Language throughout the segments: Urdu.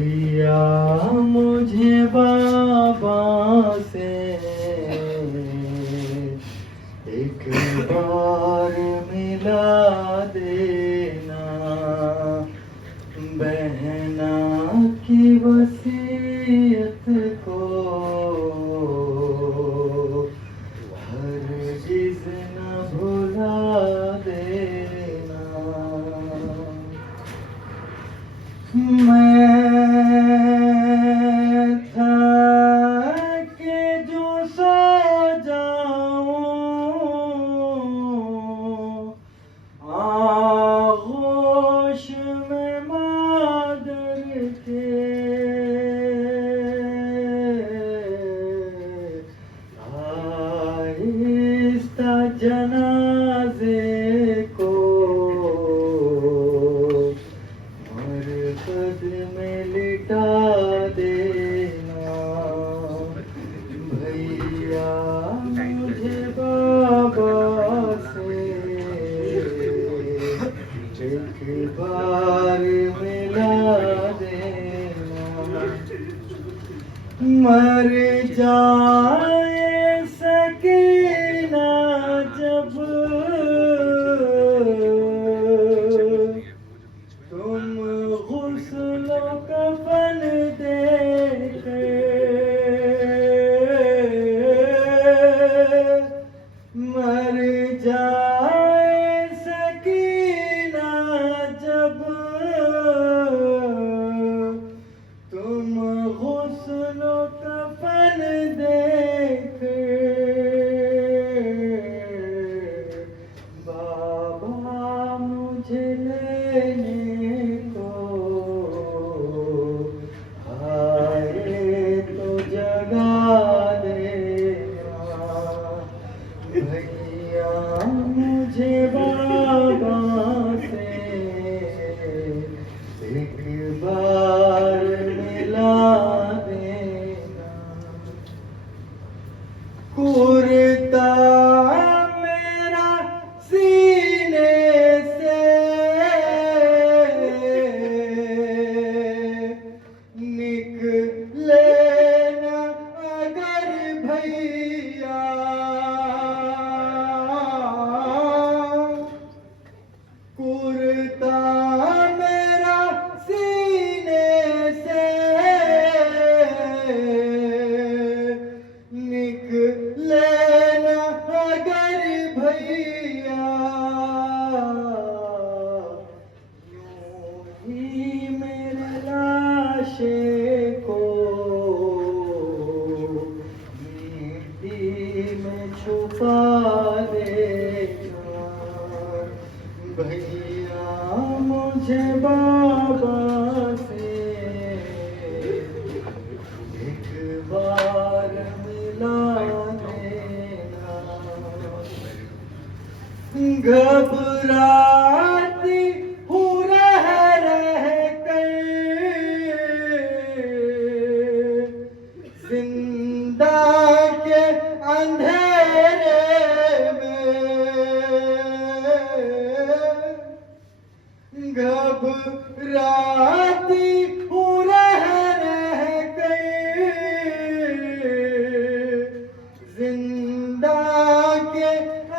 بھیا مجھے بابا سے ایک بار ملا دینا، بہنا کی وصیت کو ہرگز نہ بھلا دینا۔ میں تھک کے جو سو جاؤں، آغوش میں مادر کے آہستہ جنازے کو مرقد میں لٹا دینا۔ بھیا مجھے بابا سے ایک بار ملا دینا، مر جائے سکینہ جب تم غسل و کفن دیکھے، مر جائے سکینہ جب تم غسل و کفن دیکھے، بابا مجھے لینے کو آئے تو جگا دینا۔ بھیا مجھے بابا سے ایک بار ملا دینا۔ کرتا میرا سینے سے نکلے نہ اگر بھیا، کرتا میرا سینے سے نکلے نہ اگر بھیا، یوں ہی میرے لاشے کو مٹی میں چھپا دینا۔ بھیا مجھے بابا سے ایک بار ملا دینا۔ گھبراتی ہوں رہ کر زندہ کے اندھیرے میں، گھبراتی ہوں رہ کر زندہ کے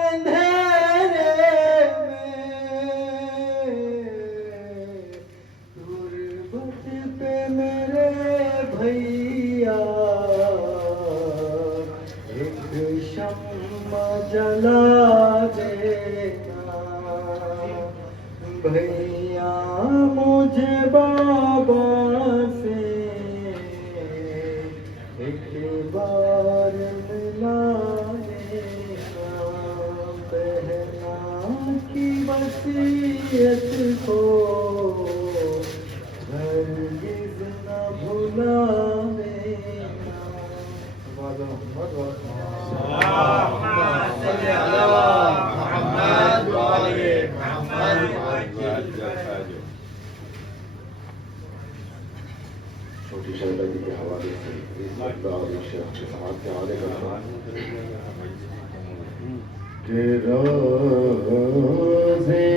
اندھیرے میں، غربت پہ میرے بھیا ایک شمع جلا دینا۔ بھیا مجھے بابا سے ایک بار ملا دینا، بہنا کی وصیت کو ہرگز نہ بھلا دینا۔ چھوٹی شہزادی کے حوالے سے اس مقدار اور شیخ کے سماعت کے حوالے کرتا ہوں کہ روزے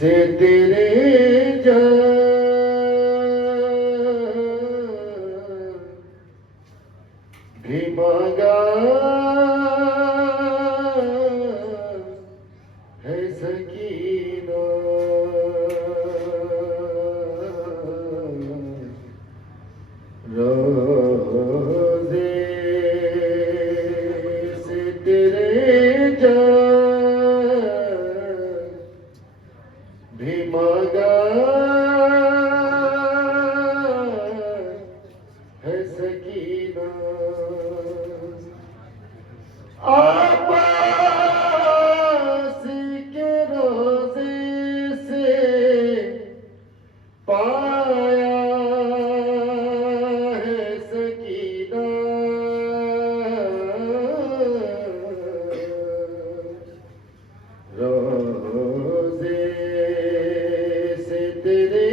سے تیرے جان بھی مانگا ہے سکینہ روزے سے تیرے جان بھی مانگا ہے سکینہ عباس کے روزے سے پایا ہے سکینہ روزے سے تیرے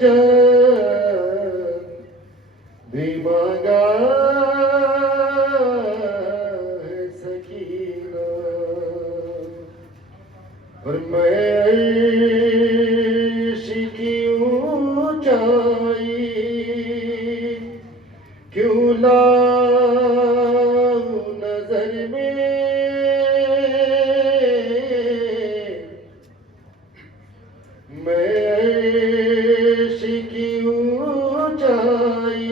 جان بھی مانگا ہے سکینہ اور میں عرش کی اونچائی کیوں لاؤں نظر میں عرش کی اونچائی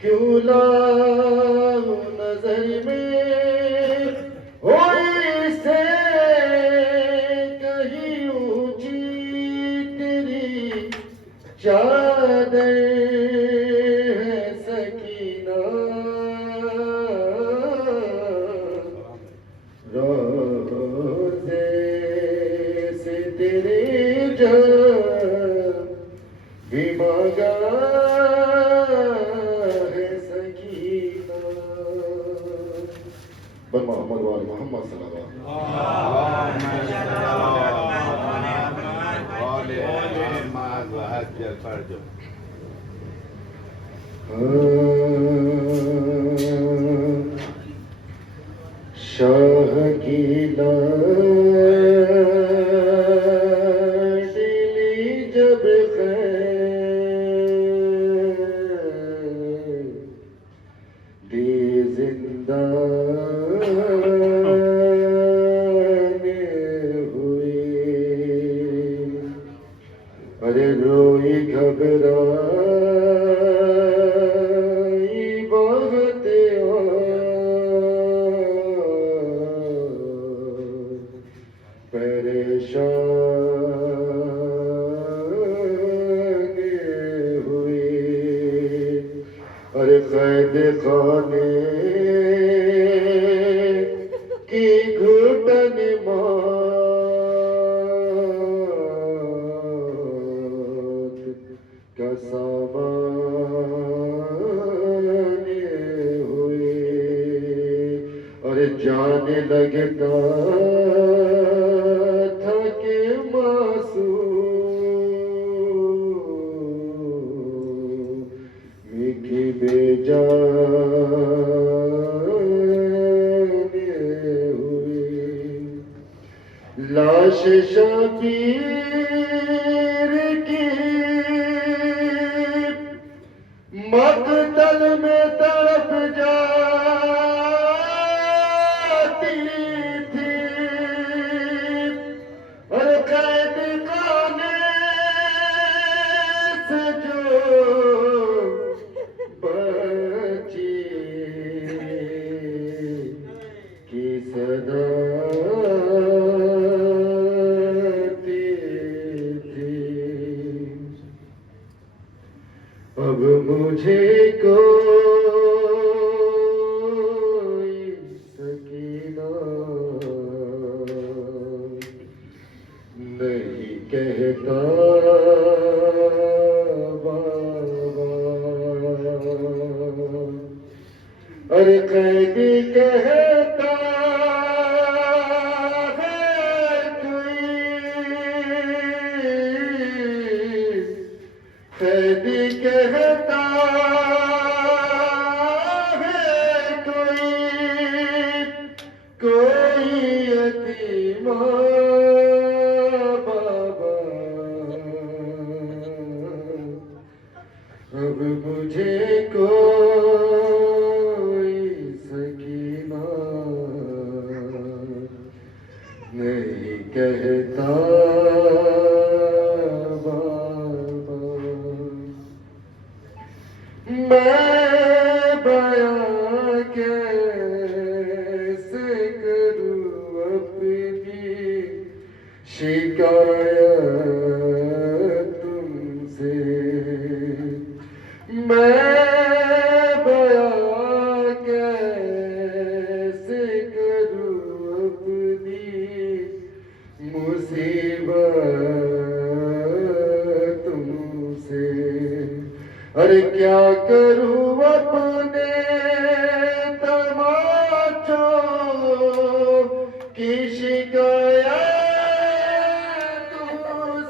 کیوں لاؤں نظر میں ہوئی سے کہیں اونچی تیری چادر ہے سکینہ روزے سے تیرے جان بھی مانگا ہے سکینہ بر محمد وآل محمد صلی اللہ شاہ کی لاڈلی جب خیر دی زندان ہوئی ارے روئی گھبرائی بہت پریشان ہوئی اور قید خانے کی گھٹن موت کا سامان ہوئی اور جانے لگتا بے جان ہوئی لاش شبیر کی مقتل میں تڑپ جاتی تھی اور قید خانے سے جو بچی کی صدا تھی اب مجھے کوئی سکینہ نہیں کہتا اور قیدی کہتا ہے کوئی قیدی کہتا ہے کوئی یتیم ارے کیا کروں اپنے تماشوں کی شکایت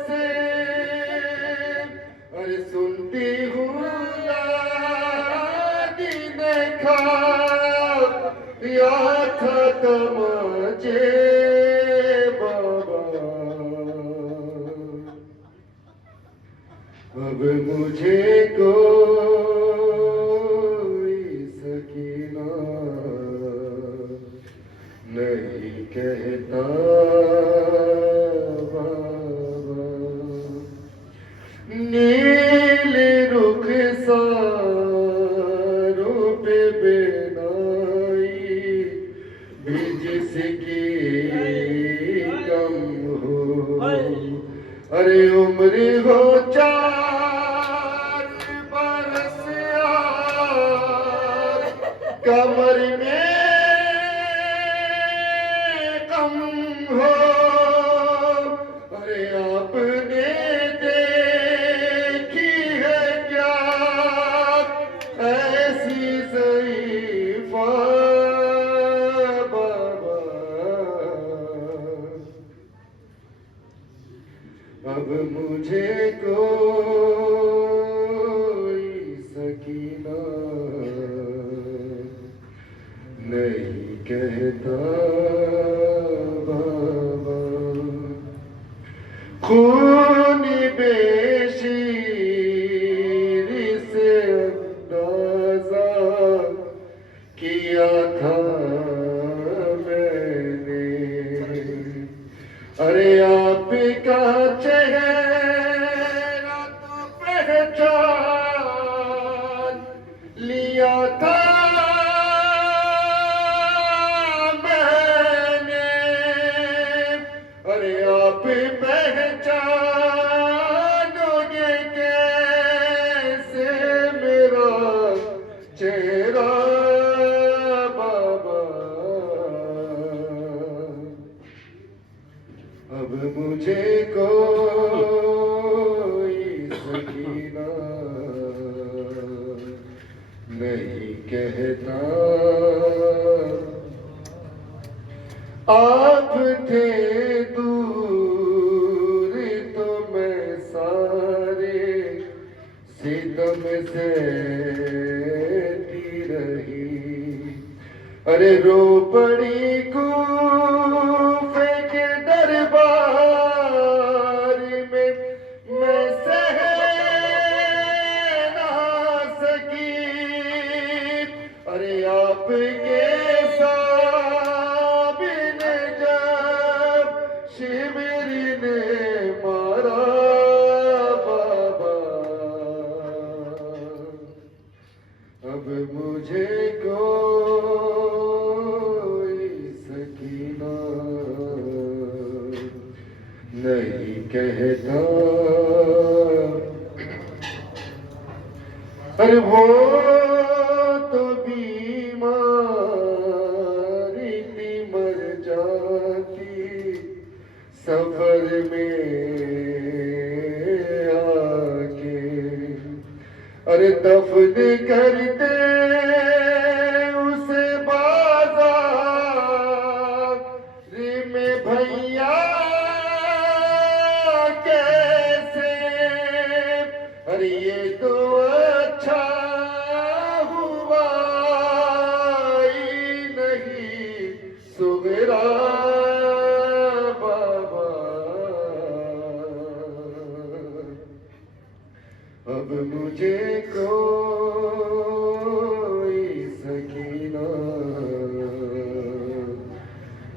سے، ارے سنتی ہوں دادی نے کھا یا تھا تماچے بابا، اب مجھے کوئی سکینہ نہیں کہتا بابا، نیل رخساروں پہ بینائی بھی جس کی کم ہو، ارے عمر ہو 4 برس اور کمر میں کم ہو، ارے آپ نے دیکھی ہے کیا ایسی ضعیفہ بابا، اب مجھے کوئی سکینہ نہیں کہتا بابا، خون بے شیر سے اندازہ کیا تھا میں نے، ارے آپ کا چہرہ تو پہچان لیا تھا میں نے، ارے آپ پہچانو گے کیسے میرا چہرہ بابا، اب مجھے کوئی سکینہ نہیں کہتا، آپ تھے دور تو میں سارے ستم سہتی رہی، ارے رو پڑی کوفے کے دربار میں سہ نہ سکی، ارے آپ کے سامنے جب شبر نے مارا بابا، اب مجھے کوئی سکینہ نہیں کہتا، ارے وہ تو بیماری تھی مر جاتی سفر میں آ کے، ارے دفن کرتے اسے بازار میں بھیا کیسے، ارے یہ تو اچھا ہوا ہی نہیں سغرا بابا، اب مجھے کوئی سکینہ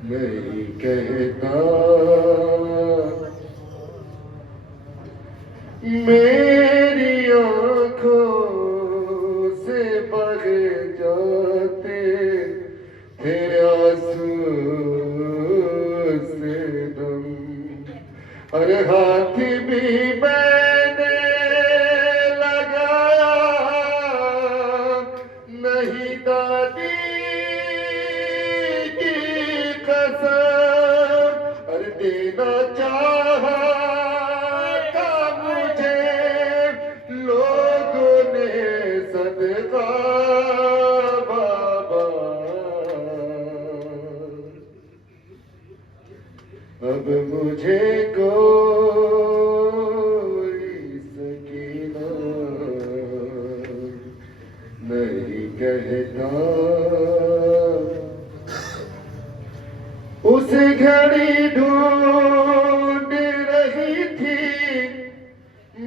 نہیں کہتا، میری آنکھوں سے بہہ جاتے تھے آنسو سے دم، ارے ہاتھ بھی میں نے لگایا نہیں دادی کی قسم، ارے دینا چاہا تھا مجھے لوگوں نے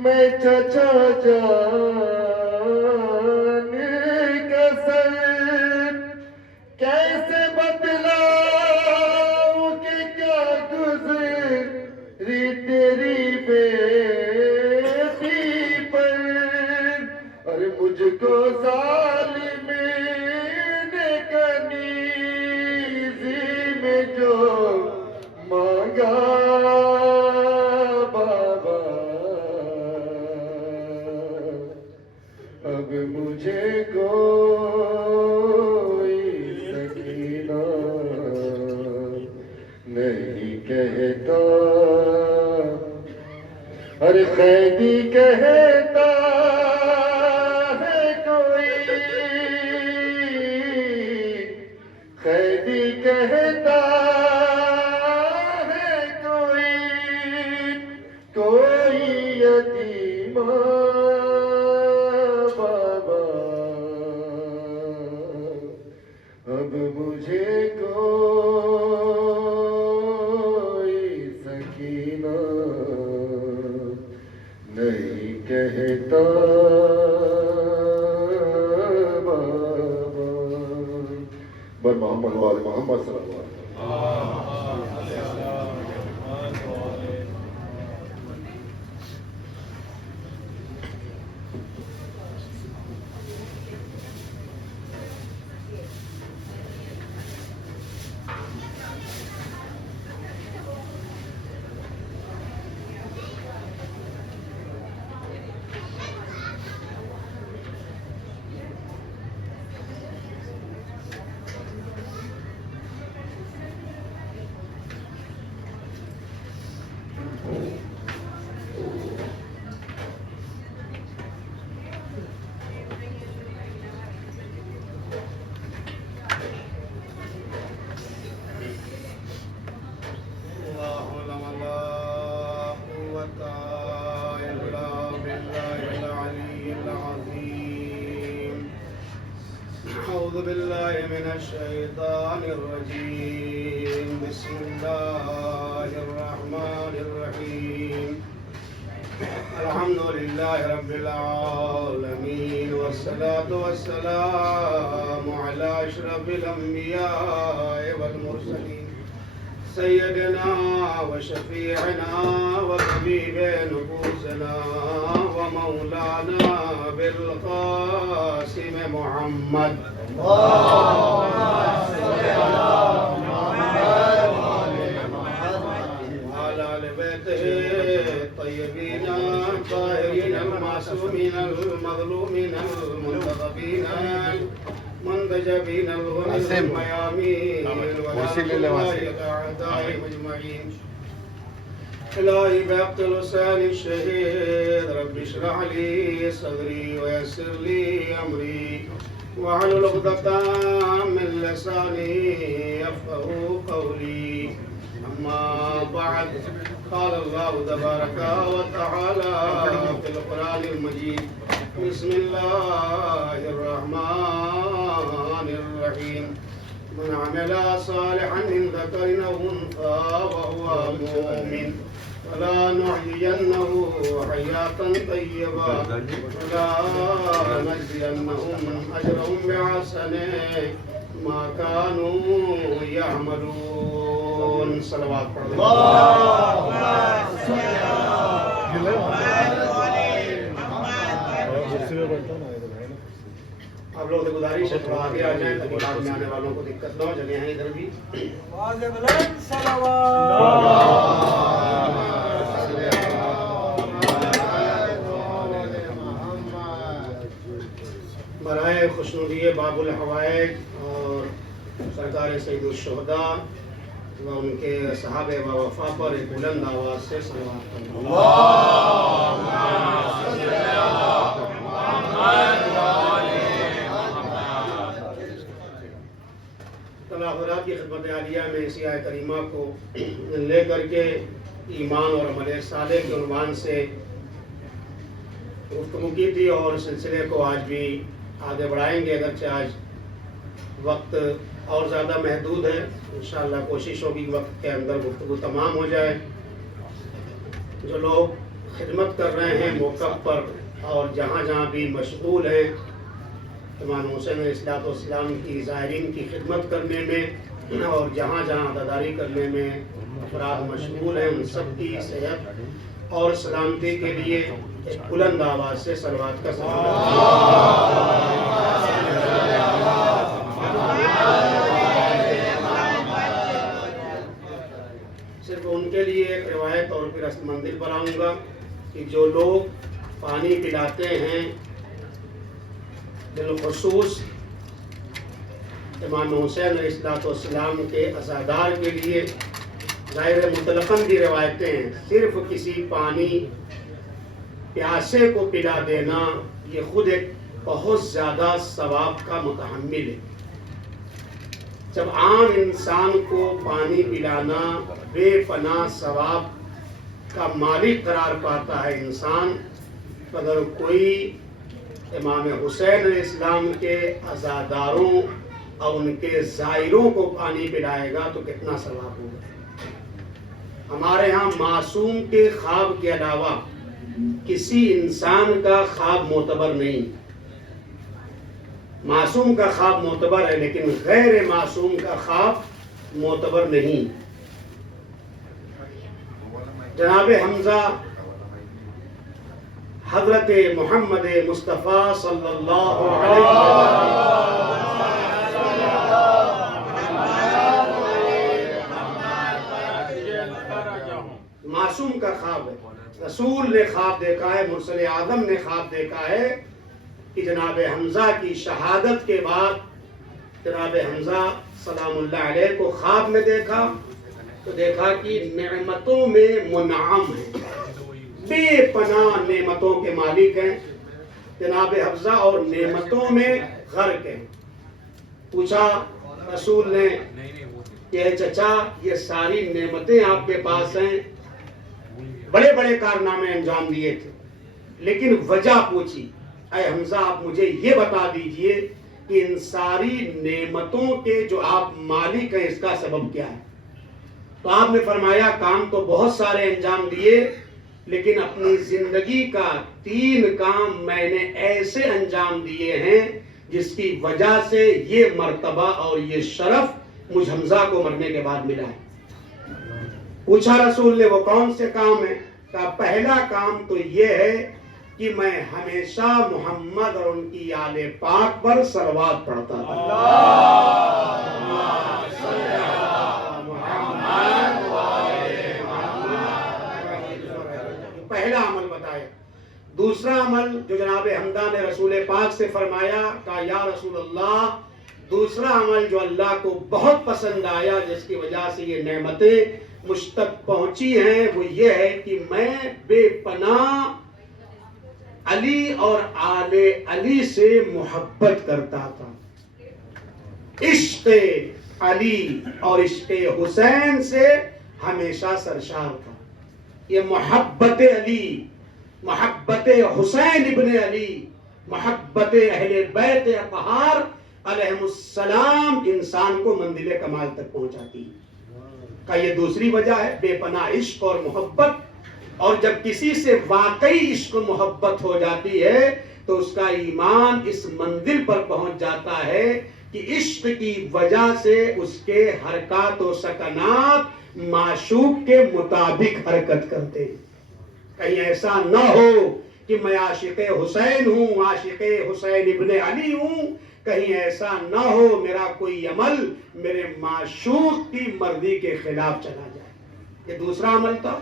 میں چچا جان کا سر کیسے بتلاؤں کہ کیا گزری تیری بیٹی پر، اور مجھ کو ظالم نے کنیزی میں جو مانگا بابا، اب مجھے کوئی سکینہ نہیں کہتا، ہر قیدی کہتا ہے کوئی، قیدی کہتا ہے کوئی، کوئی یتیم بابا، اب مجھے کوئی سکینہ نہیں کہتا بابا۔ بر محمد وال محمد صلی اللہ علیہ أعوذ بالله من الشيطان الرجيم. بسم الله الرحمن الرحيم. الحمد لله رب العالمين، والصلاة والسلام على أشرف الأنبياء والمرسلين، سيدنا وشفيعنا وطبيب نفوسنا ومولانا بالقاسم محمد، وعلى آل بيته الطيبين الطاهرين المعصومين المظلومين المنتخبين المنتجبين الغر الميامين والأعداء أجمعين. إلهي بحق لسان الشهيد رب اشرح لي صدري ويسر لي أمري واحلل عقدة من لساني يفقهوا قولي. أما بعد، قال الله تبارك وتعالى في القرآن المجيد: بسم الله الرحمن الرحيم. من عمل صالحا من ذكر أو أنثى وهو مؤمن فلا نحيينه حياة طيبة ولا نجزينهم أجرهم بأحسن ما كانوا يعملون. صلوات آپ لوگ سے گزارش ہے تھوڑا آگے آ جائیں تاکہ بعد میں آنے والوں کو دقت نہ ہو. جگہ ہیں ادھر بھی. برائے خوشنودی باب الحوائج اور سرکار سید الشہداء و ان کے صحابہ و وفا پر ایک بلند آواز سے صلوات پڑھیں. تلاخرات کی خدمت عالیہ میں اسی آیت کریمہ کو لے کر کے ایمان اور عمل صالح کے عنوان سے گفتگو کی تھی، اور سلسلے کو آج بھی آگے بڑھائیں گے، اگرچہ آج وقت اور زیادہ محدود ہے. انشاءاللہ کوشش ہوگی وقت کے اندر گفتگو تمام ہو جائے. جو لوگ خدمت کر رہے ہیں موقع پر اور جہاں جہاں بھی مشغول ہیں امام حسین علیہ السلام کی زائرین کی خدمت کرنے میں اور جہاں جہاں عزاداری کرنے میں افراد مشغول ہیں، ان سب کی صحت اور سلامتی کے لیے ایک بلند آواز سے صلوات کا صرف ان کے لیے ایک روایت اور پھر اصل منزل پر آؤں گا کہ جو لوگ پانی پلاتے ہیں بالخصوص امام حسین علیہ السلام کے عزادار کے لیے، ظاہر مطلقاً بھی روایتیں ہیں، صرف کسی پانی پیاسے کو پلا دینا یہ خود ایک بہت زیادہ ثواب کا متحمل ہے۔ جب عام انسان کو پانی پلانا بے پناہ ثواب کا مالک قرار پاتا ہے انسان، اگر کوئی امام حسین علیہ السلام کے عزاداروں اور ان کے زائروں کو پانی پلائے گا تو کتنا ثواب ہوگا۔ ہمارے ہاں معصوم کے خواب کے علاوہ کسی انسان کا خواب معتبر نہیں۔ معصوم کا خواب معتبر ہے لیکن غیر معصوم کا خواب معتبر نہیں۔ جناب حمزہ حضرت محمد مصطفیٰ صلی اللہ علیہ وسلم معصوم کا خواب ہے، رسول نے خواب دیکھا ہے، مرسل اعظم نے خواب دیکھا ہے کہ جناب حمزہ کی شہادت کے بعد جناب حمزہ سلام اللہ علیہ کو خواب میں دیکھا تو دیکھا کہ نعمتوں میں منعم ہے، بے پناہ نعمتوں کے مالک ہیں جناب حمزہ اور نعمتوں میں غرق ہیں۔ پوچھا رسول نے کہ چچا یہ ساری نعمتیں آپ کے پاس ہیں، بڑے بڑے کارنامے انجام دیے تھے، لیکن وجہ پوچھی، اے حمزہ آپ مجھے یہ بتا دیجئے کہ ان ساری نعمتوں کے جو آپ مالک ہیں اس کا سبب کیا ہے؟ تو آپ نے فرمایا کام تو بہت سارے انجام دیے لیکن اپنی زندگی کا 3 کام میں نے ایسے انجام دیے ہیں جس کی وجہ سے یہ مرتبہ اور یہ شرف مجھ حمزہ کو مرنے کے بعد ملا ہے۔ پوچھا رسول نے وہ کون سے کام ہیں؟ کہا پہلا کام تو یہ ہے کہ میں ہمیشہ محمد اور ان کی آل پاک پر صلوات پڑھتا تھا۔ پہلا عمل بتایا۔ دوسرا عمل جو جناب حمزہ نے رسول پاک سے فرمایا، کہا یا رسول اللہ دوسرا عمل جو اللہ کو بہت پسند آیا جس کی وجہ سے یہ نعمتیں مجھ تک پہنچی ہیں وہ یہ ہے کہ میں بے پناہ علی اور آل علی سے محبت کرتا تھا۔ عشق علی اور عشق حسین سے ہمیشہ سرشار تھا۔ یہ محبت علی، محبت حسین ابن علی، محبت اہل بیت اطہار علیہ السلام انسان کو منزل کمال تک پہنچاتی ہے۔ کہ یہ دوسری وجہ ہے بے پناہ عشق اور محبت، اور جب کسی سے واقعی عشق و محبت ہو جاتی ہے تو اس کا ایمان اس منزل پر پہنچ جاتا ہے کہ عشق کی وجہ سے اس کے حرکات و سکنات معشوق کے مطابق حرکت کرتے ہیں۔ کہیں ایسا نہ ہو کہ میں عاشق حسین ہوں، عاشق حسین ابن علی ہوں، کہیں ایسا نہ ہو میرا کوئی عمل میرے معشوق کی مرضی کے خلاف چلا جائے۔ یہ دوسرا عمل تھا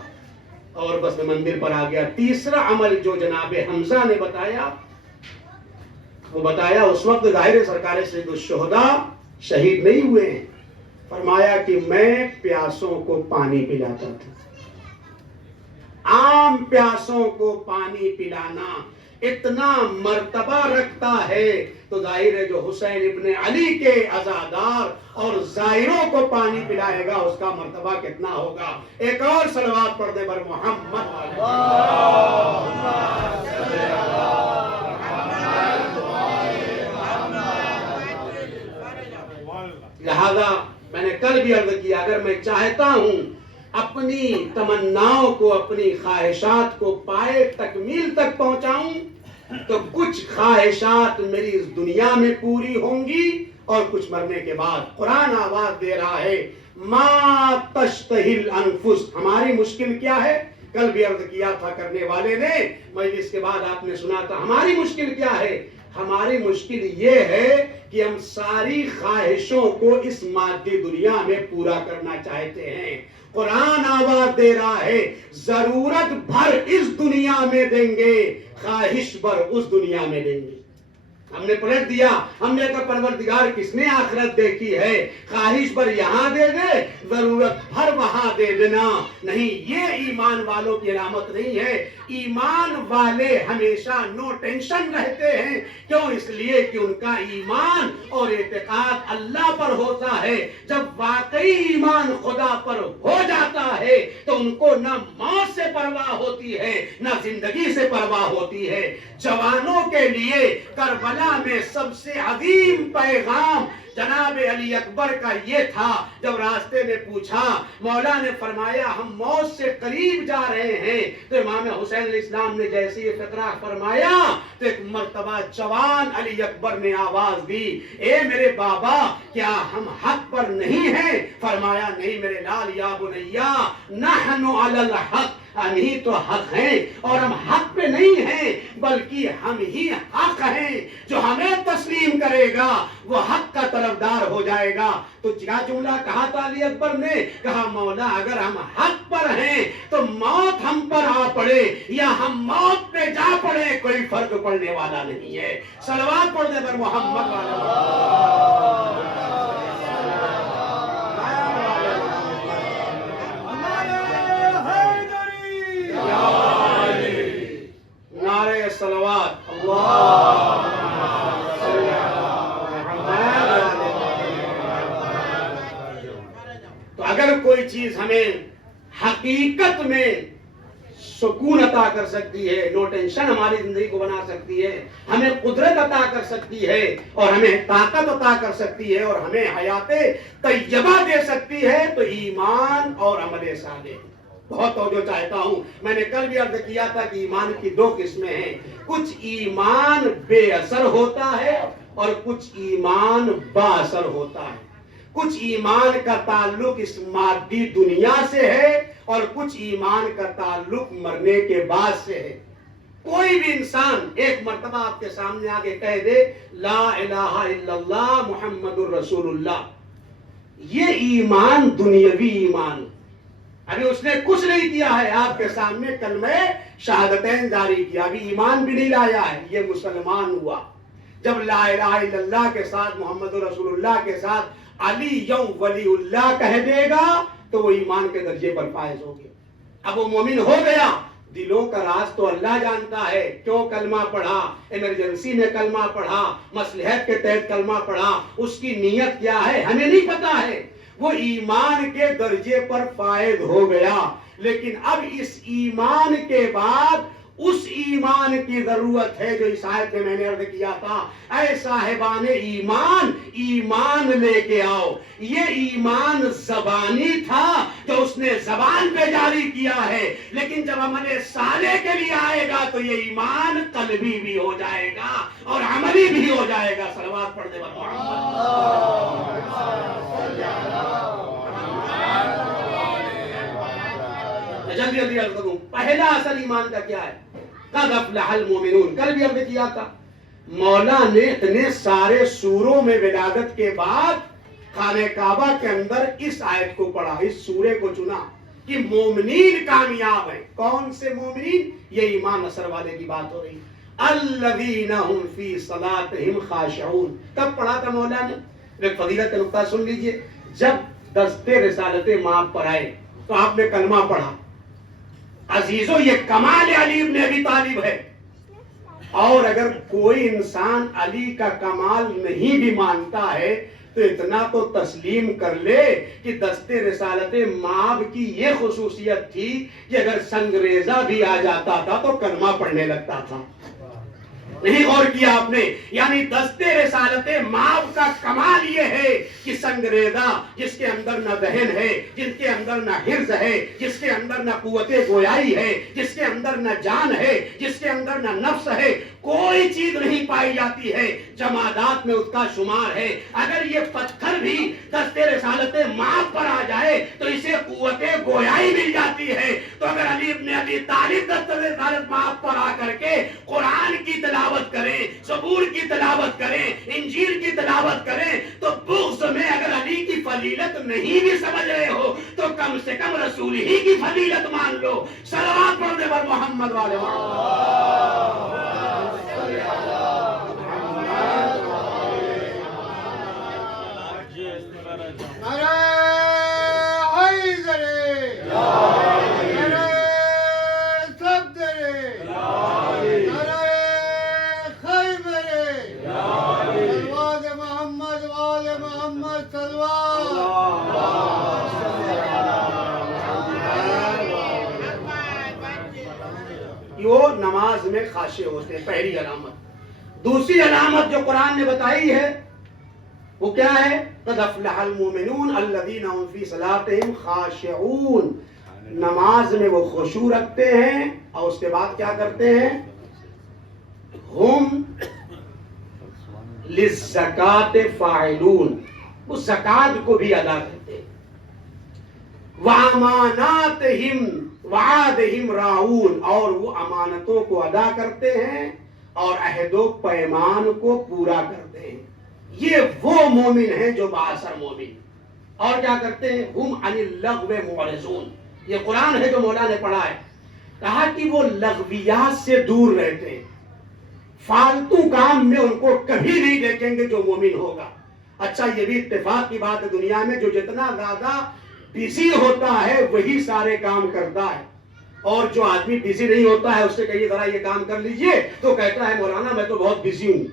اور بس مندر پر آ گیا۔ تیسرا عمل جو جناب حمزہ نے بتایا وہ بتایا اس وقت ظاہر سرکار سید الشہداء شہید نہیں ہوئے ہیں، فرمایا کہ میں پیاسوں کو پانی پلاتا تھا۔ عام پیاسوں کو پانی پلانا اتنا مرتبہ رکھتا ہے تو ظاہر ہے جو حسین ابن علی کے عزادار اور زائروں کو پانی پلائے گا اس کا مرتبہ کتنا ہوگا۔ ایک اور صلوات پڑھ دے بر محمد۔ لہذا میں نے کل بھی عرض کیا اگر میں چاہتا ہوں اپنی تمناؤں کو، اپنی خواہشات کو پائے تکمیل تک پہنچاؤں تو کچھ خواہشات میری اس دنیا میں پوری ہوں گی اور کچھ مرنے کے بعد۔ قرآن آواز دے رہا ہے ما تشتہی الانفس۔ ہماری مشکل کیا ہے؟ کل بھی عرض کیا تھا کرنے والے نے، مجلس کے بعد آپ نے سنا تھا، ہماری مشکل کیا ہے؟ ہماری مشکل یہ ہے کہ ہم ساری خواہشوں کو اس مادی دنیا میں پورا کرنا چاہتے ہیں۔ قرآن آواز دے رہا ہے ضرورت بھر اس دنیا میں دیں گے، خواہش بھر اس دنیا میں دیں گے۔ ہم نے پلٹ دیا، ہم نے کہا پروردگار کس نے آخرت دیکھی ہے؟ خواہش بھر یہاں دے دے، ضرورت بھر وہاں دے دینا۔ نہیں، یہ ایمان والوں کی علامت نہیں ہے۔ ایمان والے ہمیشہ نو ٹینشن رہتے ہیں۔ کیوں؟ اس لیے کہ ان کا ایمان اور اعتقاد اللہ پر ہوتا ہے۔ جب واقعی ایمان خدا پر ہو جاتا ہے تو ان کو نہ موت سے پرواہ ہوتی ہے نہ زندگی سے پرواہ ہوتی ہے۔ جوانوں کے لیے کربلا میں سب سے عظیم پیغام جناب علی اکبر کا یہ تھا، جب راستے میں پوچھا، مولا نے فرمایا ہم موت سے قریب جا رہے ہیں، تو امام حسین علیہ السلام نے جیسے یہ فقرہ فرمایا تو ایک مرتبہ جوان علی اکبر نے آواز دی، اے میرے بابا کیا ہم حق پر نہیں ہیں؟ فرمایا نہیں میرے لال یا بنیا نحن علی الحق، ہم ہی تو حق ہیں اور ہم حق پہ نہیں ہیں بلکہ ہم ہی حق ہیں۔ جو ہمیں تسلیم کرے گا وہ حق کا طرفدار ہو جائے گا۔ تو کیا جملہ کہا تھا علی اکبر نے؟ کہا مولا اگر ہم حق پر ہیں تو موت ہم پر آ پڑے یا ہم موت پہ جا پڑے کوئی فرق پڑنے والا نہیں ہے۔ صلوات پڑھنے پر محمد نعرہ صلوات اللہ تو اگر کوئی چیز ہمیں حقیقت میں سکون عطا کر سکتی ہے، نو ٹینشن ہماری زندگی کو بنا سکتی ہے، ہمیں قدرت عطا کر سکتی ہے اور ہمیں طاقت عطا کر سکتی ہے اور ہمیں حیات طیبہ دے سکتی ہے تو ایمان اور عمل صالح۔ بہت توجہ چاہتا ہوں، میں نے کل بھی عرض کیا تھا کہ ایمان کی دو قسمیں ہیں، کچھ ایمان بے اثر ہوتا ہے اور کچھ ایمان با اثر ہوتا ہے۔ کچھ ایمان کا تعلق اس مادی دنیا سے ہے اور کچھ ایمان کا تعلق مرنے کے بعد سے ہے۔ کوئی بھی انسان ایک مرتبہ آپ کے سامنے آگے کہہ دے لا الہ الا اللہ محمد الرسول اللہ، یہ ایمان دنیاوی ایمان، ابھی اس نے کچھ نہیں کیا ہے، آپ کے سامنے کلمہ شہادتین جاری کیا، ابھی ایمان بھی نہیں لایا ہے، یہ مسلمان ہوا۔ جب لا الہ الا اللہ کے ساتھ محمد رسول اللہ کے ساتھ علی یوم ولی اللہ کہہ دے گا تو وہ ایمان کے درجے پر فائز ہو گیا، اب وہ مومن ہو گیا۔ دلوں کا راز تو اللہ جانتا ہے، کیوں کلمہ پڑھا، ایمرجنسی میں کلمہ پڑھا، مصلحت کے تحت کلمہ پڑھا، اس کی نیت کیا ہے ہمیں نہیں پتا ہے، وہ ایمان کے درجے پر فائز ہو گیا۔ لیکن اب اس ایمان کے بعد اس ایمان کی ضرورت ہے جو اس آیت میں نے عرض کیا تھا، اے صاحبان ایمان ایمان لے کے آؤ۔ یہ ایمان زبانی تھا جو اس نے زبان پہ جاری کیا ہے، لیکن جب عمل صالح کے لیے آئے گا تو یہ ایمان قلبی بھی ہو جائے گا اور عملی بھی ہو جائے گا۔ صلوات پڑھنے پر جلدی جلدی عرض کروں، پہلا اصل ایمان کا کیا ہے؟ قد افلح المومنون، کل بھی عرض کیا تھا، مولا نے اتنے سارے سوروں میں ولادت کے بعد خانہ کعبہ کے اندر اس آیت کو پڑھا، اس سورے کو چنا کہ مومنین کامیاب ہیں۔ کون سے مومنین؟ یہ ایمان اثر والے کی بات ہو رہی، الذین هم فی صلاتہم خاشعون۔ کب پڑھا تھا مولا نے؟ ایک فضیلت کا نقطہ سن لیجئے، جب دست رسالت مآب پر آئے تو آپ نے کلمہ پڑھا۔ عزیزو یہ کمال علی ابن ابی طالب ہے، اور اگر کوئی انسان علی کا کمال نہیں بھی مانتا ہے تو اتنا تو تسلیم کر لے کہ دست رسالت مآب کی یہ خصوصیت تھی کہ اگر سنگریزہ بھی آ جاتا تھا تو کلمہ پڑھنے لگتا تھا۔ نہیں غور کیا آپ نے؟ یعنی دستے رسالت مآب کا کمال یہ ہے کہ سنگریزہ جس کے اندر نہ ذہن ہے، جس کے اندر نہ حرز ہے، جس کے اندر نہ قوت گویائی ہے، جس کے اندر نہ جان ہے، جس کے اندر نہ نفس ہے، کوئی چیز نہیں پائی جاتی ہے، جمادات میں اس کا شمار ہے۔ اگر یہ پتھر بھی دستے رسالت مآب پر آ جائے تو اسے قوت گویائی مل جاتی ہے۔ تو اگر علی ابن ابی طالب دستے رسالت مآب پر آ کر کے قرآن کی تلاوت کریں، زبور کی تلاوت کریں، انجیل کی تلاوت کریں، تو بغض میں اگر علی کی فضیلت نہیں بھی سمجھ رہے ہو تو کم سے کم رسول ہی کی فضیلت مان لو۔ صلوات پڑھنے پر محمد والے وہ نماز میں خاشع ہوتے ہیں، پہلی علامت۔ دوسری علامت جو قرآن نے بتائی ہے وہ کیا ہے؟ قد افلح المؤمنون الذین هم فی صلاتهم خاشعون۔ نماز میں وہ خشوع رکھتے ہیں اور اس کے بعد کیا کرتے ہیں؟ ہم للزکات فاعلون، وہ زکات کو بھی ادا کرتے ہیں۔ واماناتہم وعدہم راعون، اور وہ امانتوں کو ادا کرتے ہیں اور عہد و پیمان کو پورا کرتے ہیں۔ یہ وہ مومن ہیں جو بااثر مومن۔ اور کیا کرتے ہیں؟ ہم عن اللغو معرضون۔ یہ قرآن ہے جو مولا نے پڑھا ہے، کہا کہ وہ لغویات سے دور رہتے ہیں، فالتو کام میں ان کو کبھی نہیں دیکھیں گے جو مومن ہوگا۔ اچھا یہ بھی اتفاق کی بات ہے دنیا میں، جو جتنا زیادہ بزی ہوتا ہے وہی سارے کام کرتا ہے، اور جو آدمی بزی نہیں ہوتا ہے اس سے کہیے ذرا یہ کام کر لیجئے تو کہتا ہے مولانا میں تو بہت بزی ہوں۔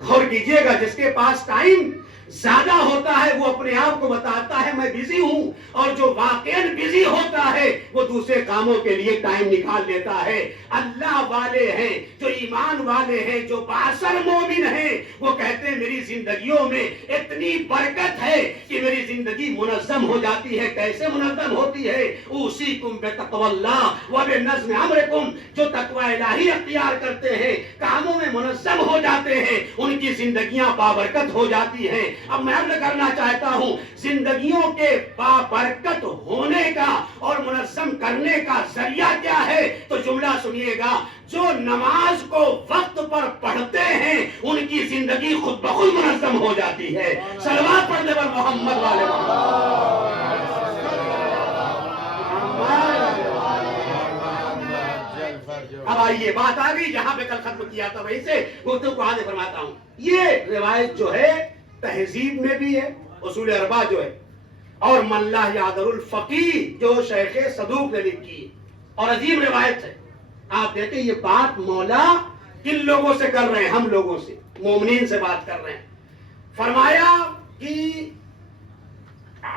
غور کیجئے گا، جس کے پاس ٹائم زیادہ ہوتا ہے وہ اپنے آپ کو بتاتا ہے میں بزی ہوں، اور جو واقعاً بزی ہوتا ہے وہ دوسرے کاموں کے لیے ٹائم نکال لیتا ہے۔ اللہ والے ہیں، جو ایمان والے ہیں، جو بااثر مومن ہیں، وہ کہتے ہیں میری زندگیوں میں اتنی برکت ہے کہ میری زندگی منظم ہو جاتی ہے۔ کیسے منظم ہوتی ہے؟ اوصیکم بتقوی اللہ وبنظم امرکم، جو تقوی الہی اختیار کرتے ہیں کاموں میں منظم ہو جاتے ہیں، ان کی زندگیاں بابرکت ہو جاتی ہیں۔ اب میں عرض کرنا چاہتا ہوں زندگیوں کے بابرکت ہونے کا اور منظم کرنے کا ذریعہ کیا ہے؟ تو جملہ سنیے گا، جو نماز کو وقت پر پڑھتے ہیں ان کی زندگی خود بخود منظم ہو جاتی ہے۔ صلوات پڑھنے پر محمد والے اب آئیے بات آ گئی جہاں پہ کل ختم کیا تھا وہیں سے گفتگو کو آگے فرماتا ہوں۔ یہ روایت جو ہے تہذیب میں بھی ہے، اصول اربع جو ہے، اور من لا یعذر الفقیہ جو شیخ صدوق نے لکھی، اور عظیم روایت ہے۔ آپ دیکھیں یہ بات مولا کن لوگوں سے کر رہے ہیں؟ ہم لوگوں سے، مومنین سے بات کر رہے ہیں۔ فرمایا کہ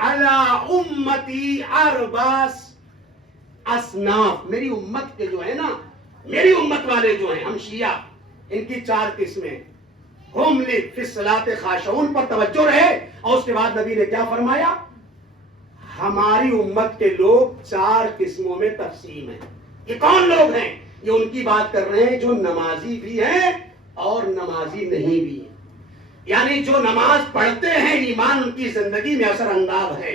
علی امتی اربع اصناف، میری امت کے جو ہے نا، میری امت والے جو ہیں ہم شیعہ، ان کی 4 قسمیں۔ ہم فی الصلاۃ خاشعون پر توجہ رہے، اور اس کے بعد نبی نے کیا فرمایا؟ ہماری امت کے لوگ 4 قسموں میں تقسیم ہیں۔ یہ کون لوگ ہیں؟ یہ ان کی بات کر رہے ہیں جو نمازی بھی ہیں اور نمازی نہیں بھی ہیں، یعنی جو نماز پڑھتے ہیں ایمان ان کی زندگی میں اثر انداز ہے،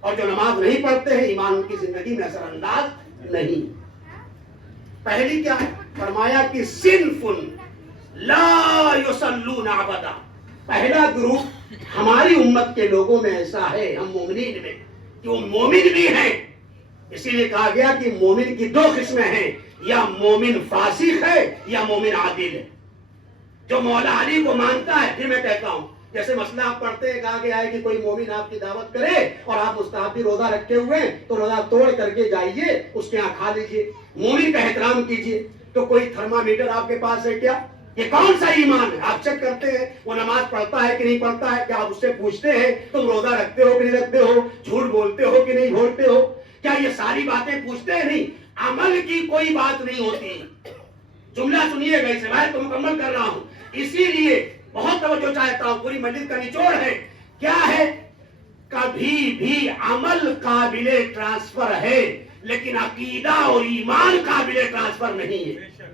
اور جو نماز نہیں پڑھتے ہیں ایمان ان کی زندگی میں اثر انداز نہیں۔ پہلی کیا ہے؟ فرمایا کہ صنف لا یصلون ابدا، پہلا گروپ ہماری امت کے لوگوں میں ایسا ہے، ہم مومنین میں، کہ وہ مومن بھی ہیں۔ اسی لیے کہا گیا کہ مومن کی 2 قسمیں ہیں، یا مومن فاسق ہے یا مومن عادل ہے۔ جو مولا علی کو مانتا ہے، پھر میں کہتا ہوں جیسے مسئلہ آپ پڑھتے ہیں، کہا گیا ہے کہ کوئی مومن آپ کی دعوت کرے اور آپ مستحبی روزہ رکھے ہوئے ہیں تو روزہ توڑ کر کے جائیے، اس کے یہاں کھا لیجیے، مومن کا احترام کیجیے۔ تو کوئی تھرمامیٹر آپ کے پاس ہے کیا؟ یہ کون سا ایمان ہے؟ آپ چیک کرتے ہیں وہ نماز پڑھتا ہے کہ نہیں پڑھتا ہے؟ کیا آپ اس سے پوچھتے ہیں تم روزہ رکھتے ہو کہ نہیں رکھتے ہو، جھوٹ بولتے ہو کہ نہیں بولتے ہو؟ کیا یہ ساری باتیں پوچھتے ہیں؟ نہیں، عمل کی کوئی بات نہیں ہوتی، جملہ سنیے گا، اس روایت کو مکمل کر رہا ہوں، اسی لیے بہت توجہ چاہتا ہوں، پوری مجلس کا نچوڑ ہے، کیا ہے؟ کبھی بھی عمل قابل ٹرانسفر ہے لیکن عقیدہ اور ایمان قابل ٹرانسفر نہیں ہے۔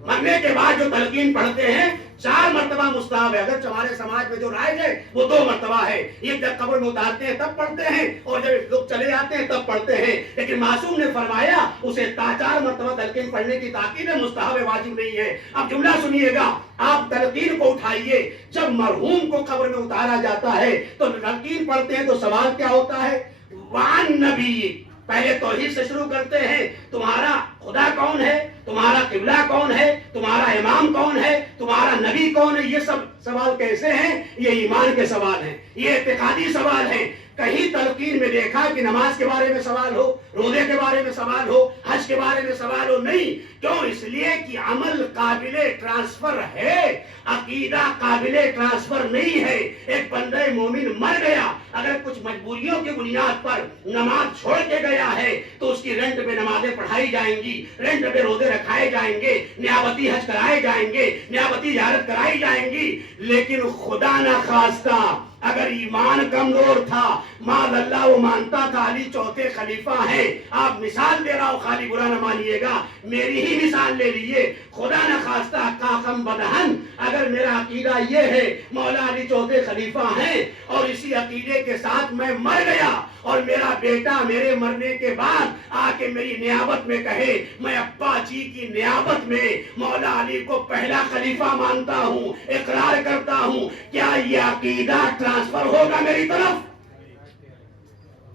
مرنے کے بعد جو تلقین پڑھتے ہیں 4 مرتبہ مستحب ہے، اگر ہمارے سماج میں جو رائج ہے وہ 2 مرتبہ ہے، ایک جب قبر میں اتارتے ہیں تب پڑھتے ہیں اور جب لوگ چلے جاتے ہیں تب پڑھتے ہیں، لیکن معصوم نے فرمایا اسے 4 مرتبہ تلقین پڑھنے کی تاکید ہے، مستحب ہے، واجب نہیں ہے۔ اب جملہ سنیے گا، آپ تلقین کو اٹھائیے، جب مرحوم کو قبر میں اتارا جاتا ہے تو تلقین پڑھتے ہیں تو سوال کیا ہوتا ہے؟ وعن نبی، پہلے توحید سے شروع کرتے ہیں، تمہارا خدا کون ہے، تمہارا قبلہ کون ہے، تمہارا امام کون ہے، تمہارا نبی کون ہے، یہ سب سوال کیسے ہیں؟ یہ ایمان کے سوال ہیں، یہ اعتقادی سوال ہیں۔ کہیں تلقین میں دیکھا کہ نماز کے بارے میں سوال ہو، روزے کے بارے میں سوال ہو، حج کے بارے میں سوال ہو؟ نہیں، کیوں؟ اس لیے کہ عمل قابل ٹرانسفر ہے، عقیدہ قابل ٹرانسفر نہیں ہے۔ ایک بندہ مومن مر گیا، اگر کچھ مجبوریوں کی بنیاد پر نماز چھوڑ کے گیا ہے تو اس کی رینٹ پہ نمازیں پڑھائی جائیں گی، رینٹ پہ روزے رکھائے جائیں گے، نیابتی حج کرائے جائیں گے، نیابتی زیارت کرائی جائیں گی، لیکن خدا نہ خواستہ اگر ایمان کمزور تھا، معاذ اللہ وہ مانتا تھا علی چوتھے خلیفہ ہیں، آپ مثال دے رہا ہو، خالی برا نہ مانیے گا، میری ہی مثال لے لیجیے، خدا نہ خواستہ کاخم بدہن اگر میرا عقیدہ یہ ہے مولا علی چوتھے خلیفہ ہیں اور اسی عقیدے کے ساتھ میں مر گیا اور میرا بیٹا میرے مرنے کے بعد آ کے میری نیابت میں کہے میں ابا جی کی نیابت میں مولا علی کو پہلا خلیفہ مانتا ہوں، اقرار کرتا ہوں، کیا یہ عقیدہ ٹرانسفر ہوگا میری طرف؟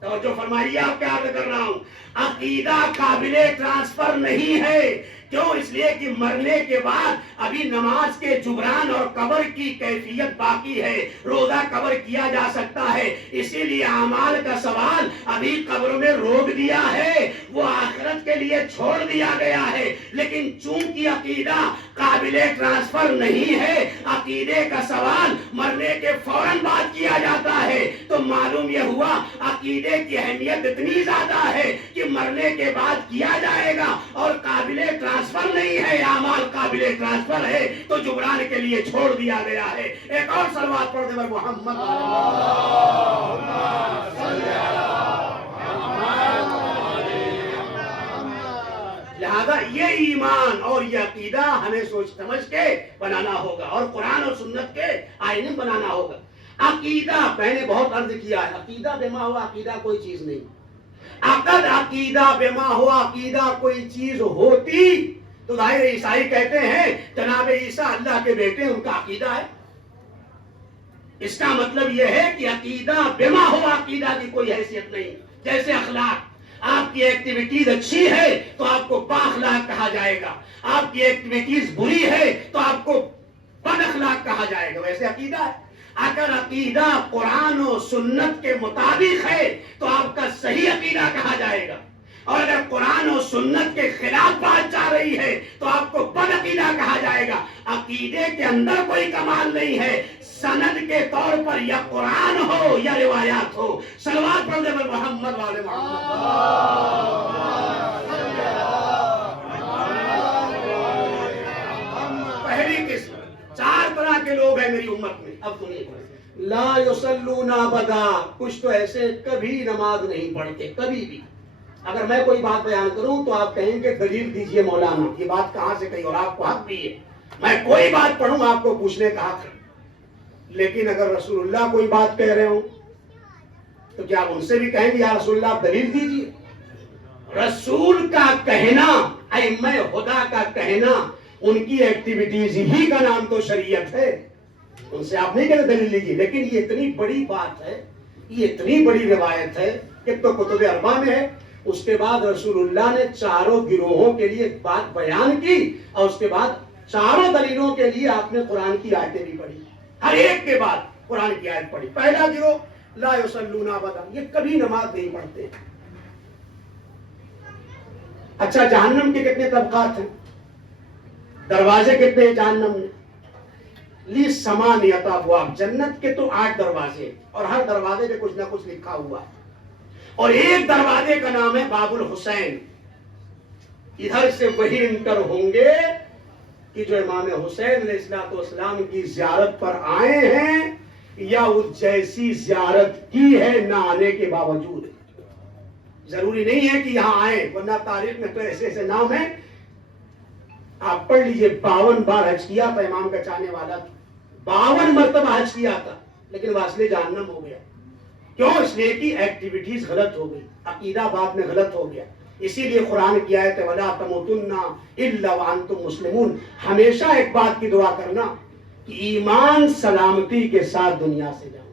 توجہ فرمائیے، آپ کیا عرض کر رہا ہوں؟ عقیدہ قابل ٹرانسفر نہیں ہے، کیوں؟ اس لیے کہ مرنے کے بعد ابھی نماز کے جبران اور قبر کی کیفیت باقی ہے، روزہ قبر کیا جا سکتا ہے، اسی لیے اعمال کا سوال ابھی قبر میں روک دیا ہے، وہ آخرت کے لیے چھوڑ دیا گیا ہے، لیکن چونکہ عقیدہ قابل ٹرانسفر نہیں ہے، عقیدے کا سوال مرنے کے فوراً بعد کیا جاتا ہے، تو معلوم یہ ہوا عقیدے کی اہمیت اتنی زیادہ ہے کہ مرنے کے بعد کیا جائے گا، اور قابل ٹرانسفر نہیں ہے، اعمال قابل ٹرانسفر ہے تو جبران کے لیے چھوڑ دیا گیا ہے۔ ایک اور صلوات پڑھ دے بھائی محمد، لہذا یہ ایمان اور یہ عقیدہ ہمیں سوچ سمجھ کے بنانا ہوگا اور قرآن اور سنت کے آئینے بنانا ہوگا۔ عقیدہ میں نے بہت عرض کیا ہے، عقیدہ بما ہوا عقیدہ کوئی چیز نہیں، عقد عقیدہ بما ہوا عقیدہ کوئی چیز ہوتی تو ظاہر عیسائی کہتے ہیں جناب عیسیٰ اللہ کے بیٹے، ان کا عقیدہ ہے۔ اس کا مطلب یہ ہے کہ عقیدہ بما ہوا عقیدہ کی کوئی حیثیت نہیں، جیسے اخلاق، آپ کی ایکٹیویٹیز اچھی ہے تو آپ کو با اخلاق کہا جائے گا، آپ کی ایکٹیویٹیز بری ہے تو آپ کو بد اخلاق کہا جائے گا، ویسے عقیدہ ہے۔ اگر عقیدہ قرآن و سنت کے مطابق ہے تو آپ کا صحیح عقیدہ کہا جائے گا، اور اگر قرآن و سنت کے خلاف بات جا رہی ہے تو آپ کو بد عقیدہ کہا جائے گا۔ عقیدے کے اندر کوئی کمال نہیں ہے، سند کے طور پر یا قرآن ہو یا روایات ہو۔ صلوات پڑھ دے محمد والے محمد۔ پہلی قسم، 4 طرح کے لوگ ہیں میری امت میں، اب سنیے، لا یصلون ابدا، کچھ تو ایسے کبھی نماز نہیں پڑھتے، کبھی بھی۔ اگر میں کوئی بات بیان کروں تو آپ کہیں گے دلیل دیجئے مولانا، یہ بات کہاں سے کہی، اور آپ کو حق بھی ہے، میں کوئی بات پڑھوں آپ کو پوچھنے کا حق ہے، لیکن اگر رسول اللہ کوئی بات کہہ رہے ہوں تو کیا آپ ان سے بھی کہیں گے یا رسول اللہ آپ دلیل دیجئے؟ رسول کا کہنا، ائمہ خدا کا کہنا، ان کی ایکٹیویٹیز ہی کا نام تو شریعت ہے، ان سے آپ نہیں کہتے دلیل لیجئے، لیکن یہ اتنی بڑی بات ہے، یہ اتنی بڑی روایت ہے کہ تو کتب اربعہ میں ہے، اس کے بعد رسول اللہ نے 4 گروہوں کے لیے بات بیان کی، اور اس کے بعد 4 دلیلوں کے لیے آپ نے قرآن کی آیتیں بھی پڑھی، ہر ایک کے بعد قرآن کی آیت پڑھی۔ پہلا گروہ لا یصلون ابدا، یہ کبھی نماز نہیں پڑھتے۔ اچھا، جہنم کے کتنے طبقات ہیں، دروازے کتنے ہیں جہنم میں؟ لی ثمانیۃ ابواب، جنت کے تو 8 دروازے، اور ہر دروازے پہ کچھ نہ کچھ لکھا ہوا ہے، اور ایک دروازے کا نام ہے باب الحسین، ادھر سے وہی انٹر ہوں گے کہ جو امام حسین علیہ السلام کی زیارت پر آئے ہیں یا اس جیسی زیارت کی ہے نہ آنے کے باوجود. ضروری نہیں ہے کہ یہاں آئیں، ورنہ تاریخ میں تو ایسے ایسے نام ہیں. آپ پڑھ لیجئے 52 بار حج کیا تھا امام کا چاہنے والا، 52 مرتبہ حج کیا تھا، لیکن واصل جہنم ہو گیا. کیوں؟ اس لیے کہ ایکٹیویٹیز غلط ہو گئی، عقیدہ بات میں غلط ہو گیا. اسی لیے قرآن کی آیت ہے وَلَا تَمُوتُنَّ إِلَّا وَأَنْتُمْ مُسْلِمُونَ. ہمیشہ ایک بات کی دعا کرنا کہ ایمان سلامتی کے ساتھ دنیا سے جاؤں.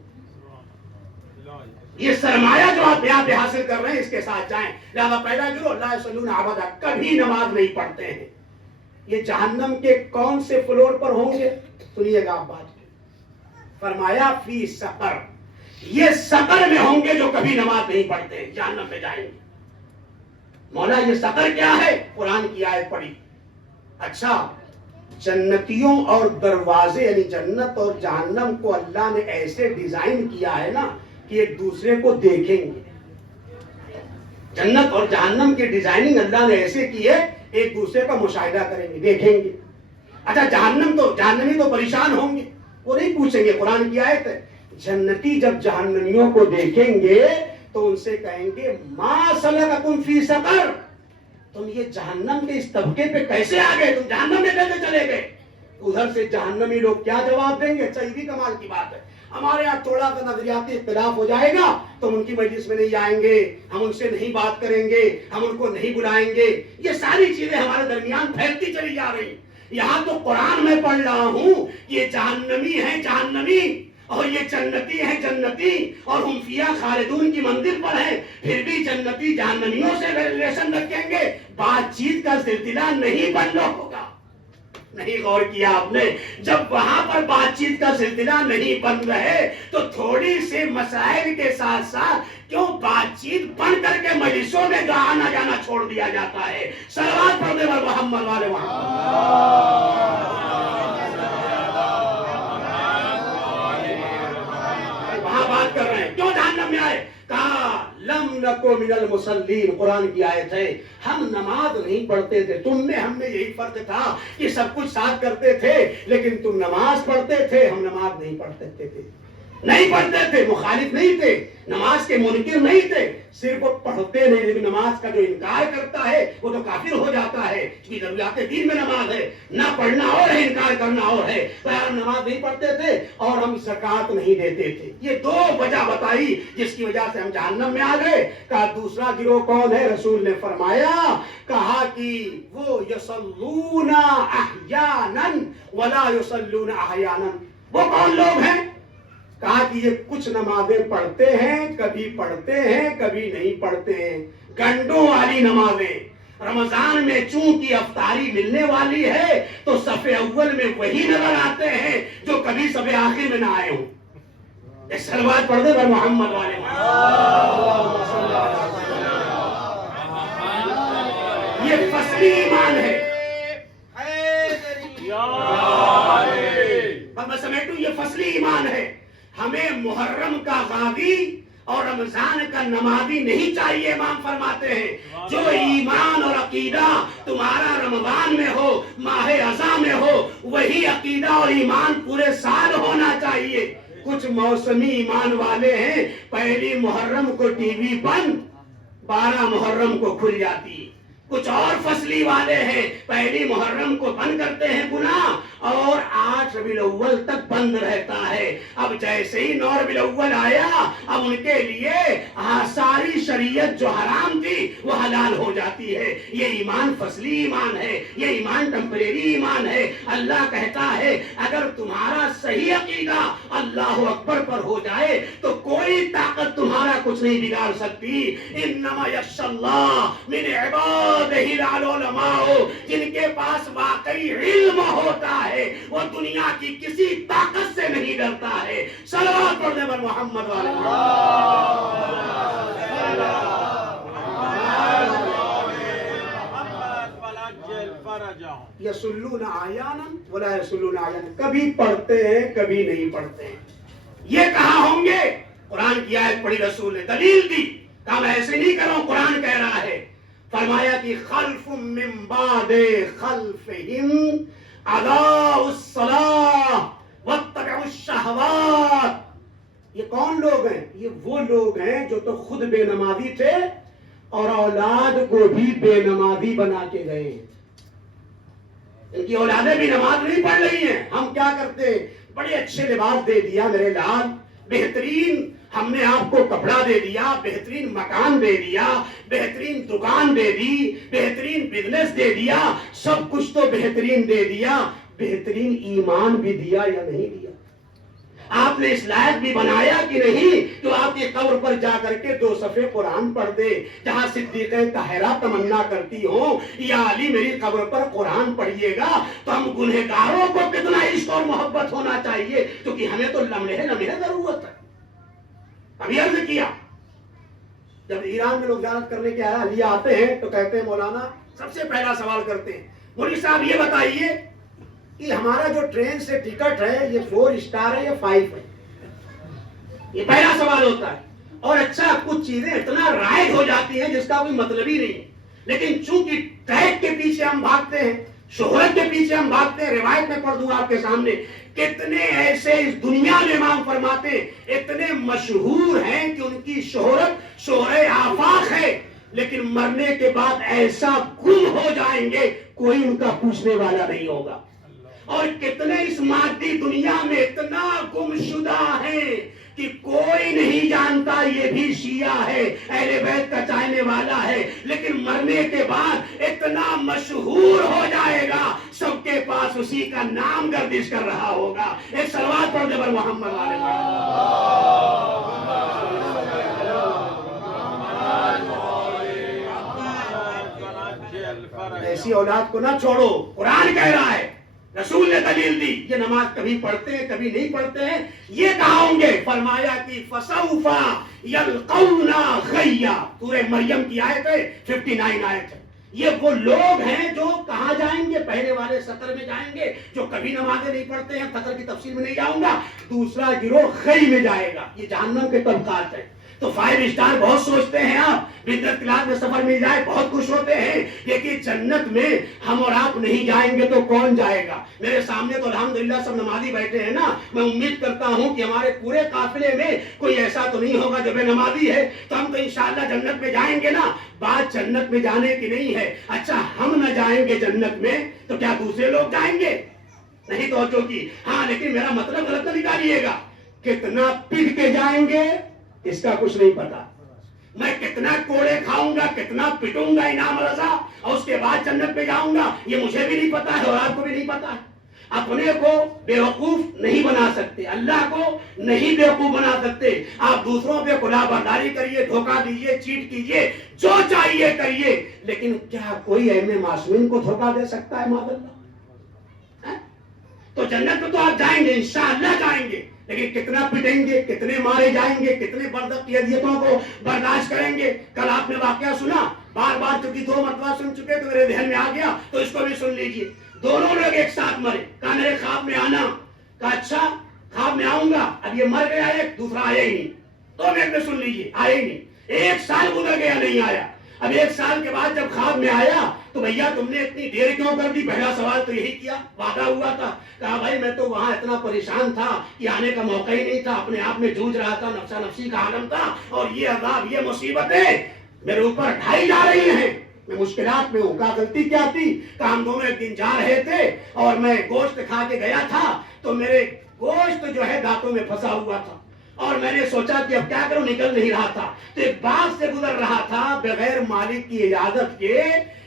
یہ سرمایہ جو آپ یہاں پہ حاصل کر رہے ہیں اس کے ساتھ جائیں. لہذا پہلا گروہ لا یصلون ابدا، کبھی نماز نہیں پڑھتے ہیں. یہ جہنم کے کون سے فلور پر ہوں گے؟ سنیے گا آپ بات. فرمایا فی سقر، یہ سقر میں ہوں گے جو کبھی نماز نہیں پڑھتے، جہنم میں جائیں گے. مولا یہ سقر کیا ہے؟ قرآن کی آیت پڑھی. اچھا، جنتیوں اور دروازے یعنی جنت اور جہنم کو اللہ نے ایسے ڈیزائن کیا ہے نا کہ ایک دوسرے کو دیکھیں گے. جنت اور جہنم کی ڈیزائننگ اللہ نے ایسے کی ہے ایک دوسرے کا مشاہدہ کریں گے، دیکھیں گے. اچھا جہنمی تو پریشان ہوں گے، وہ نہیں پوچھیں گے. قرآن کی آیت ہے جنتی جب جہنمیوں کو دیکھیں گے تو ان سے کہیں گے ما سلککم فی سقر، تم یہ جہنم کے اس طبقے پہ کیسے آ گئے، تم جہنم میں کیسے چلے گئے؟ ادھر سے جہنمی لوگ کیا جواب دیں گے؟ اچھا یہ بھی کمال کی بات ہے. ہمارے یہاں تھوڑا سا نظریاتی اختلاف ہو جائے گا تو ہم ان کی مجلس میں نہیں آئیں گے، ہم ان سے نہیں بات کریں گے، ہم ان کو نہیں بلائیں گے. یہ ساری چیزیں ہمارے درمیان پھیلتی چلی جا رہی. یہاں تو قرآن میں پڑھ رہا ہوں یہ جہنمی ہے جہنمی اور یہ جنتی ہے جنتی اور ہم فیہا خالدون کی منزل پر ہیں. پھر بھی جنتی جہنمیوں سے ریلیشن رکھیں گے، بات چیت کا سلسلہ نہیں بند ہوگا. نہیں غور کیا آپ نے؟ جب وہاں پر بات چیت کا سلسلہ نہیں بن رہے تو تھوڑی سے مسائل کے ساتھ ساتھ کیوں بات چیت بند کر کے مجلسوں میں جو آنا جانا چھوڑ دیا جاتا ہے؟ صلوات پڑھنے پر محمد والے وہاں بات کر رہے ہیں کیوں جہنم میں آئے؟ کہا لم نکو من المصلین، قرآن کی آیت ہے ہم نماز نہیں پڑھتے تھے. تم میں ہم میں یہی فرق تھا کہ سب کچھ ساتھ کرتے تھے لیکن تم نماز پڑھتے تھے، ہم نماز نہیں پڑھتے تھے. نہیں پڑھتے تھے، مخالف نہیں تھے، نماز کے منکر نہیں تھے، صرف وہ پڑھتے نہیں. لیکن نماز کا جو انکار کرتا ہے وہ تو کافر ہو جاتا ہے، کیونکہ ضروریات دین میں نماز ہے. نہ پڑھنا اور ہے، انکار کرنا اور ہے. تو ہم نماز نہیں پڑھتے تھے اور ہم زکوٰۃ نہیں دیتے تھے. یہ دو وجہ بتائی جس کی وجہ سے ہم جہنم میں آ گئے. کہا دوسرا گروہ کون ہے؟ رسول نے فرمایا کہا کہ وہ یصلون احیانا ولا یصلون احیانا. وہ کون لوگ ہیں؟ کہا کہ یہ کچھ نمازیں پڑھتے ہیں، کبھی پڑھتے ہیں کبھی نہیں پڑھتے ہیں. گھنٹوں والی نمازیں. رمضان میں چونکہ افطاری ملنے والی ہے تو صف اول میں وہی نظر آتے ہیں جو کبھی صف آخر میں نہ آئے ہوں. ایک صلوات پڑھ دے بھائی محمد والے. یہ فصلی ایمان ہے. میں سمیٹوں، یہ فصلی ایمان ہے. ہمیں محرم کا غازی اور رمضان کا نمازی نہیں چاہیے. امام فرماتے ہیں جو ایمان اور عقیدہ تمہارا رمضان میں ہو، ماہ رضا میں ہو، وہی عقیدہ اور ایمان پورے سال ہونا چاہیے. کچھ موسمی ایمان والے ہیں، پہلی محرم کو ٹی وی بند، 12 محرم کو کھل جاتی. کچھ اور فصلی والے ہیں، پہلی محرم کو بند کرتے ہیں گناہ اور 8 ربیع الاول تک بند رہتا ہے. اب جیسے ہی 9 ربیع الاول آیا اب ان کے لیے ساری شریعت جو حرام تھی وہ حلال ہو جاتی ہے. یہ ایمان فصلی ایمان ہے، یہ ایمان ٹمپریری ایمان ہے. اللہ کہتا ہے اگر تمہارا صحیح عقیدہ اللہ اکبر پر ہو جائے تو کوئی طاقت تمہارا کچھ نہیں بگاڑ سکتی. انما یخشی اللہ من عباد العلماء، جن کے پاس واقعی علم ہوتا ہے وہ دنیا کی کسی طاقت سے نہیں ڈرتا ہے. صلوات پڑھنے پر محمد والے یصلون احیانا ولا یصلون احیانا، کبھی پڑھتے ہیں کبھی نہیں پڑھتے ہیں. یہ کہاں ہوں گے؟ قرآن کی آیت پڑھی، رسول نے دلیل دی. کہا میں ایسے نہیں کر رہا ہوں، قرآن کہہ رہا ہے. فرمایا کہ خلف من بعد خلفہم اضاعوا الصلاۃ واتبعوا الشہوات. یہ کون لوگ ہیں؟ یہ وہ لوگ ہیں جو تو خود بے نمازی تھے اور اولاد کو بھی بے نمازی بنا کے گئے ہیں. ان کی اولادیں بھی نماز نہیں پڑھ رہی ہیں. ہم کیا کرتے ہیں؟ بڑے اچھے لباس دے دیا میرے لال، بہترین ہم نے آپ کو کپڑا دے دیا، بہترین مکان دے دیا، بہترین دکان دے دی، بہترین بزنس دے دیا، سب کچھ تو بہترین دے دیا، بہترین ایمان بھی دیا یا نہیں دیا؟ آپ نے اس لائق بھی بنایا کہ نہیں جو آپ کی قبر پر جا کر کے 2 صفحے قرآن پڑھ دے، جہاں صدیقہ طاہرہ تمنا کرتی ہو یا علی میری قبر پر قرآن پڑھیے گا، تو ہم گنہگاروں کو کتنا عشق اور محبت ہونا چاہیے، کیونکہ ہمیں تو لمحے لمحے ضرورت ہے. ابھی عرض کیا جب ایران میں لوگ زیارت کرنے کے لیے آتے ہیں تو کہتے ہیں مولانا سب سے پہلا سوال کرتے ہیں مولوی صاحب یہ بتائیے کہ ہمارا جو ٹرین سے ٹکٹ ہے یہ 4 اسٹار ہے یا 5 ہے؟ یہ پہلا سوال ہوتا ہے. اور اچھا کچھ چیزیں اتنا رائج ہو جاتی ہیں جس کا کوئی مطلب ہی نہیں ہے، لیکن چونکہ ٹریک کے پیچھے ہم بھاگتے ہیں، شہرت کے پیچھے ہم بھاگتے ہیں. روایت میں پڑھ دوں آپ کے سامنے، کتنے ایسے اس دنیا میں امام فرماتے ہیں اتنے مشہور ہیں کہ ان کی شہرت شہرے آفاق ہے، لیکن مرنے کے بعد ایسا گم ہو جائیں گے کوئی ان کا پوچھنے والا نہیں ہوگا. اور کتنے اس مادی دنیا میں اتنا گم شدہ ہیں کہ کوئی نہیں جانتا یہ بھی شیعہ ہے، اہل بیت کا چاہنے والا ہے، لیکن مرنے کے بعد اتنا مشہور ہو جائے گا سب کے پاس اسی کا نام گردش کر رہا ہوگا. ایک صلوات پڑھ دے بر محمد علیہ وسلم. ایسی اولاد کو نہ چھوڑو. قرآن کہہ رہا ہے، رسول نے دلیل دی، یہ نماز کبھی پڑھتے ہیں کبھی نہیں پڑھتے ہیں. یہ کہاں ہوں گے؟ فرمایا کہ فَسَوْفَ يَلْقَوْنَ غَيًّا. سورہ مریم کی آیت ہے، 59 آیت ہے. یہ وہ لوگ ہیں جو کہاں جائیں گے؟ پہلے والے سطر میں جائیں گے جو کبھی نمازیں نہیں پڑھتے ہیں، سطر کی تفصیل میں نہیں جاؤں گا. دوسرا گروہ غی میں جائے گا. یہ جہنم کے طبقات ہیں. تو 5 اسٹار بہت سوچتے ہیں آپ، بزنس کلاس میں سفر مل جائے بہت خوش ہوتے ہیں، لیکن جنت میں ہم اور آپ نہیں جائیں گے تو کون جائے گا؟ میرے سامنے تو الحمدللہ سب نمازی بیٹھے ہیں نا. میں امید کرتا ہوں کہ ہمارے پورے قافلے میں کوئی ایسا تو نہیں ہوگا جو بے نمازی ہے. تو ہم تو انشاءاللہ جنت میں جائیں گے نا. بات جنت میں جانے کی نہیں ہے. اچھا ہم نہ جائیں گے جنت میں تو کیا دوسرے لوگ جائیں گے؟ نہیں توجہ کی. ہاں لیکن میرا مطلب غلط نہ نکالیے گا. کتنا پٹ کے جائیں گے اس کا کچھ نہیں پتا. میں کتنا کوڑے کھاؤں گا، کتنا پٹوں گا انعام رضا، اور اس کے بعد جنت پہ جاؤں گا، یہ مجھے بھی نہیں پتا ہے اور آپ کو بھی نہیں پتا ہے. اپنے کو بیوقوف نہیں بنا سکتے، اللہ کو نہیں بیوقوف بنا سکتے. آپ دوسروں پہ خلا برداری کریے، دھوکہ دیجیے، چیٹ کیجیے، جو چاہیے کریے، لیکن کیا کوئی اہم معصومین کو دھوکہ دے سکتا ہے معاذ اللہ؟ تو جنت میں تو آپ جائیں گے، انشاءاللہ جائیں گے، لیکن کتنا پٹیں گے، کتنے مارے جائیں گے، کتنے برداشت اذیتوں کو برداشت کریں گے. کل آپ نے واقعہ سنا، بار بار چونکہ 2 مرتبہ سن چکے تو میرے ذہن میں آ گیا تو اس کو بھی سن لیجئے. دونوں لوگ ایک ساتھ مرے. کہا میرے خواب میں آنا. کہا اچھا خواب میں آؤں گا. اب یہ مر گیا ایک، دوسرا آیا ہی نہیں. تو میں سن لیجئے، آیا ہی نہیں. 1 سال گزر گیا نہیں آیا. اب 1 سال کے بعد جب خواب میں آیا تو بھیا تم نے اتنی دیر کیوں کر دی؟ پہلا سوال تو یہی کیا، وعدہ ہوا تھا. کہا بھائی میں تو وہاں اتنا پریشان تھا کہ آنے کا موقع ہی نہیں تھا، اپنے آپ میں جوجھ رہا تھا، نفسا نفسی کا عالم تھا، اور یہ عذاب یہ مصیبتیں میرے اوپر ڈھائی جا رہی ہیں، میں مشکلات میں ہوں. کہا غلطی کیا تھی؟ کہا ہم دونوں ایک دن جا رہے تھے اور میں گوشت کھا کے گیا تھا تو میرے گوشت جو ہے دانتوں میں پھنسا ہوا تھا اور میں نے سوچا کہ اب کیا کروں، نکل نہیں رہا تھا. تو ایک باغ سے گزر رہا تھا، بغیر مالک کی اجازت کے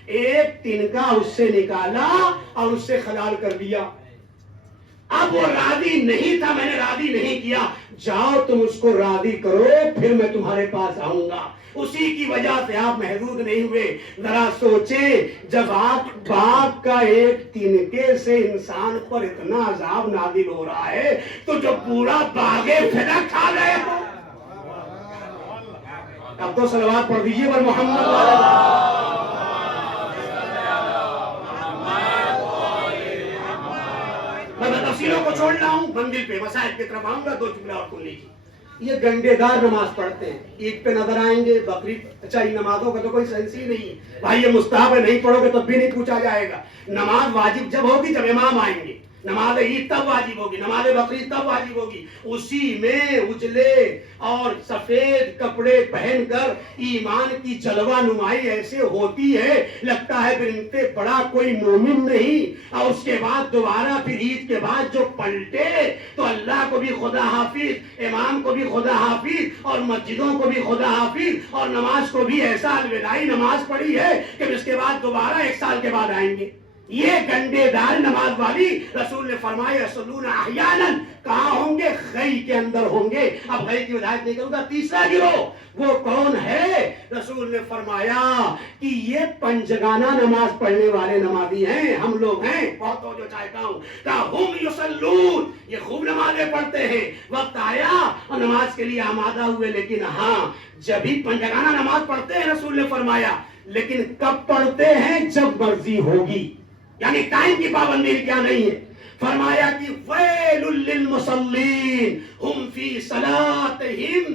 ایک تنکا اس سے نکالا اور اس سے خلال کر دیا. اب وہ راضی نہیں تھا، میں نے راضی نہیں کیا. جاؤ تم اس کو راضی کرو، پھر میں تمہارے پاس آؤں گا. اسی کی وجہ سے آپ محدود نہیں ہوئے. ذرا سوچیں، جب آپ باغ کا ایک تنکے سے انسان پر اتنا عذاب نازل ہو رہا ہے تو جو پورا باغے فدا کھا گئے ہو. اب تو صلوات پڑھ دیجیے بر محمد. میں تفصیلوں کو چھوڑ رہا ہوں، منزل پہ مسائل کی طرف آؤں گا. 2 جملے اور سن لیجیے. یہ گنڈے دار نماز پڑھتے ہیں. عید پہ نظر آئیں گے, بقرعید. اچھا ان نمازوں کا تو کوئی سینس ہی نہیں ہے بھائی, یہ مستحب ہے, نہیں پڑھو گے تب بھی نہیں پوچھا جائے گا. نماز واجب جب ہوگی جب امام آئیں گے, نماز عید تب واجب ہوگی, نماز بقرعید تب واجب ہوگی. اسی میں اجلے اور سفید کپڑے پہن کر ایمان کی جلوہ نمائی ایسے ہوتی ہے, لگتا ہے پھر ان سے بڑا کوئی مومن نہیں. اور اس کے بعد دوبارہ پھر عید کے بعد جو پلٹے تو اللہ کو بھی خدا حافظ, امام کو بھی خدا حافظ, اور مسجدوں کو بھی خدا حافظ, اور نماز کو بھی ایسا الوداعی نماز پڑھی ہے کہ اس کے بعد دوبارہ 1 سال کے بعد آئیں گے. یہ گنڈے دار نماز والی رسول نے فرمایا یصلون احیانا, کہاں ہوں گے؟ غی کے اندر ہوں گے. اب غی کی وضاحت نہیں کروں گا. تیسرا گروہ وہ کون ہے؟ رسول نے فرمایا کہ یہ پنجگانہ نماز پڑھنے والے نمازی ہیں, ہم لوگ ہیں. بہت توجہ چاہتا ہوں. کہا ہم یصلون, یہ خوب نمازیں پڑھتے ہیں. وقت آیا اور نماز کے لیے آمادہ ہوئے, لیکن ہاں جب ہی پنجگانہ نماز پڑھتے ہیں رسول نے فرمایا, لیکن کب پڑھتے ہیں؟ جب مرضی ہوگی, یعنی ٹائم کی پابندی کیا نہیں ہے. فرمایا کہ ویل للمصلین ہم فی صلاتہم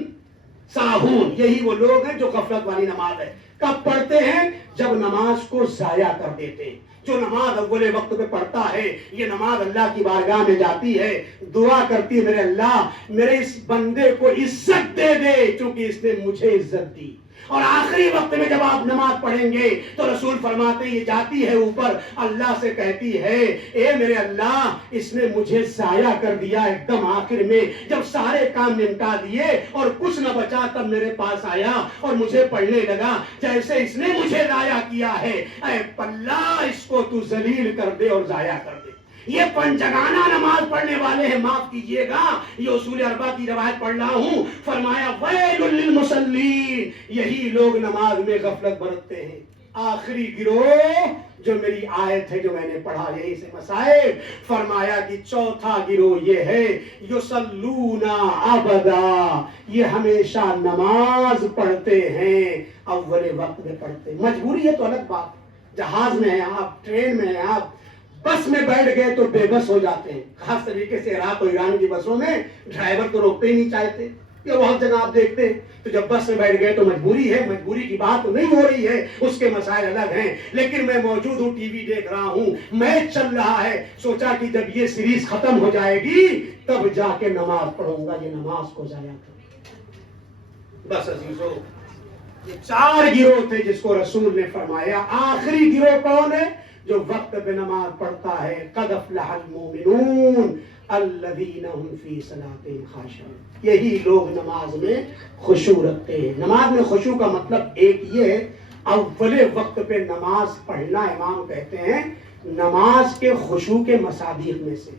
ساہون, یہی وہ لوگ ہیں جو غفلت والی نماز ہے. کب پڑھتے ہیں؟ جب نماز کو ضائع کر دیتے ہیں. جو نماز اول وقت پہ پڑھتا ہے, یہ نماز اللہ کی بارگاہ میں جاتی ہے, دعا کرتی ہے میرے اللہ میرے اس بندے کو عزت دے دے چونکہ اس نے مجھے عزت دی. اور آخری وقت میں جب آپ نماز پڑھیں گے تو رسول فرماتے ہیں یہ جاتی ہے اوپر, اللہ سے کہتی ہے اے میرے اللہ اس نے مجھے ضائع کر دیا. ایک دم آخر میں جب سارے کام نمٹا دیے اور کچھ نہ بچا تب میرے پاس آیا اور مجھے پڑھنے لگا جیسے اس نے مجھے ضائع کیا ہے. اے اللہ اس کو تو ذلیل کر دے اور ضائع کر دے. یہ پنجگانہ نماز پڑھنے والے ہیں, معاف کیجئے گا یہ اصول اربعہ کی روایت پڑھ رہا ہوں. فرمایا ویل للمصلین, یہی لوگ نماز میں غفلت برتتے ہیں. آخری گروہ جو میری آیت ہے جو میں نے پڑھا یہی سے مسائل, فرمایا کہ چوتھا گروہ یہ ہے یصلون ابدا, یہ ہمیشہ نماز پڑھتے ہیں, اول وقت میں پڑھتے. مجبوری ہے تو الگ بات, جہاز میں ہیں آپ, ٹرین میں ہیں آپ, بس میں بیٹھ گئے تو بے بس ہو جاتے ہیں. خاص طریقے سے عراق اور ایران کی بسوں میں ڈرائیور تو روکتے ہی نہیں چاہتے, یہ بہت جگہ آپ دیکھتے ہیں. تو جب بس میں بیٹھ گئے تو مجبوری ہے, مجبوری کی بات نہیں ہو رہی ہے, اس کے مسائل الگ ہیں. لیکن میں موجود ہوں, ٹی وی دیکھ رہا ہوں, میچ چل رہا ہے, سوچا کہ جب یہ سیریز ختم ہو جائے گی تب جا کے نماز پڑھوں گا, یہ نماز کو ضائع کروں. بس عزیزو یہ 4 گروہ تھے جس کو رسول نے فرمایا. آخری گروہ کون ہے؟ جو وقت پہ نماز پڑھتا ہے. قد افلح المؤمنون الذین هم فی صلاتہم خاشعون, یہی لوگ نماز میں خشوع رکھتے ہیں. نماز میں خشوع کا مطلب ایک یہ ہے, اول وقت پہ نماز پڑھنا امام کہتے ہیں نماز کے خشوع کے مصادیق میں سے.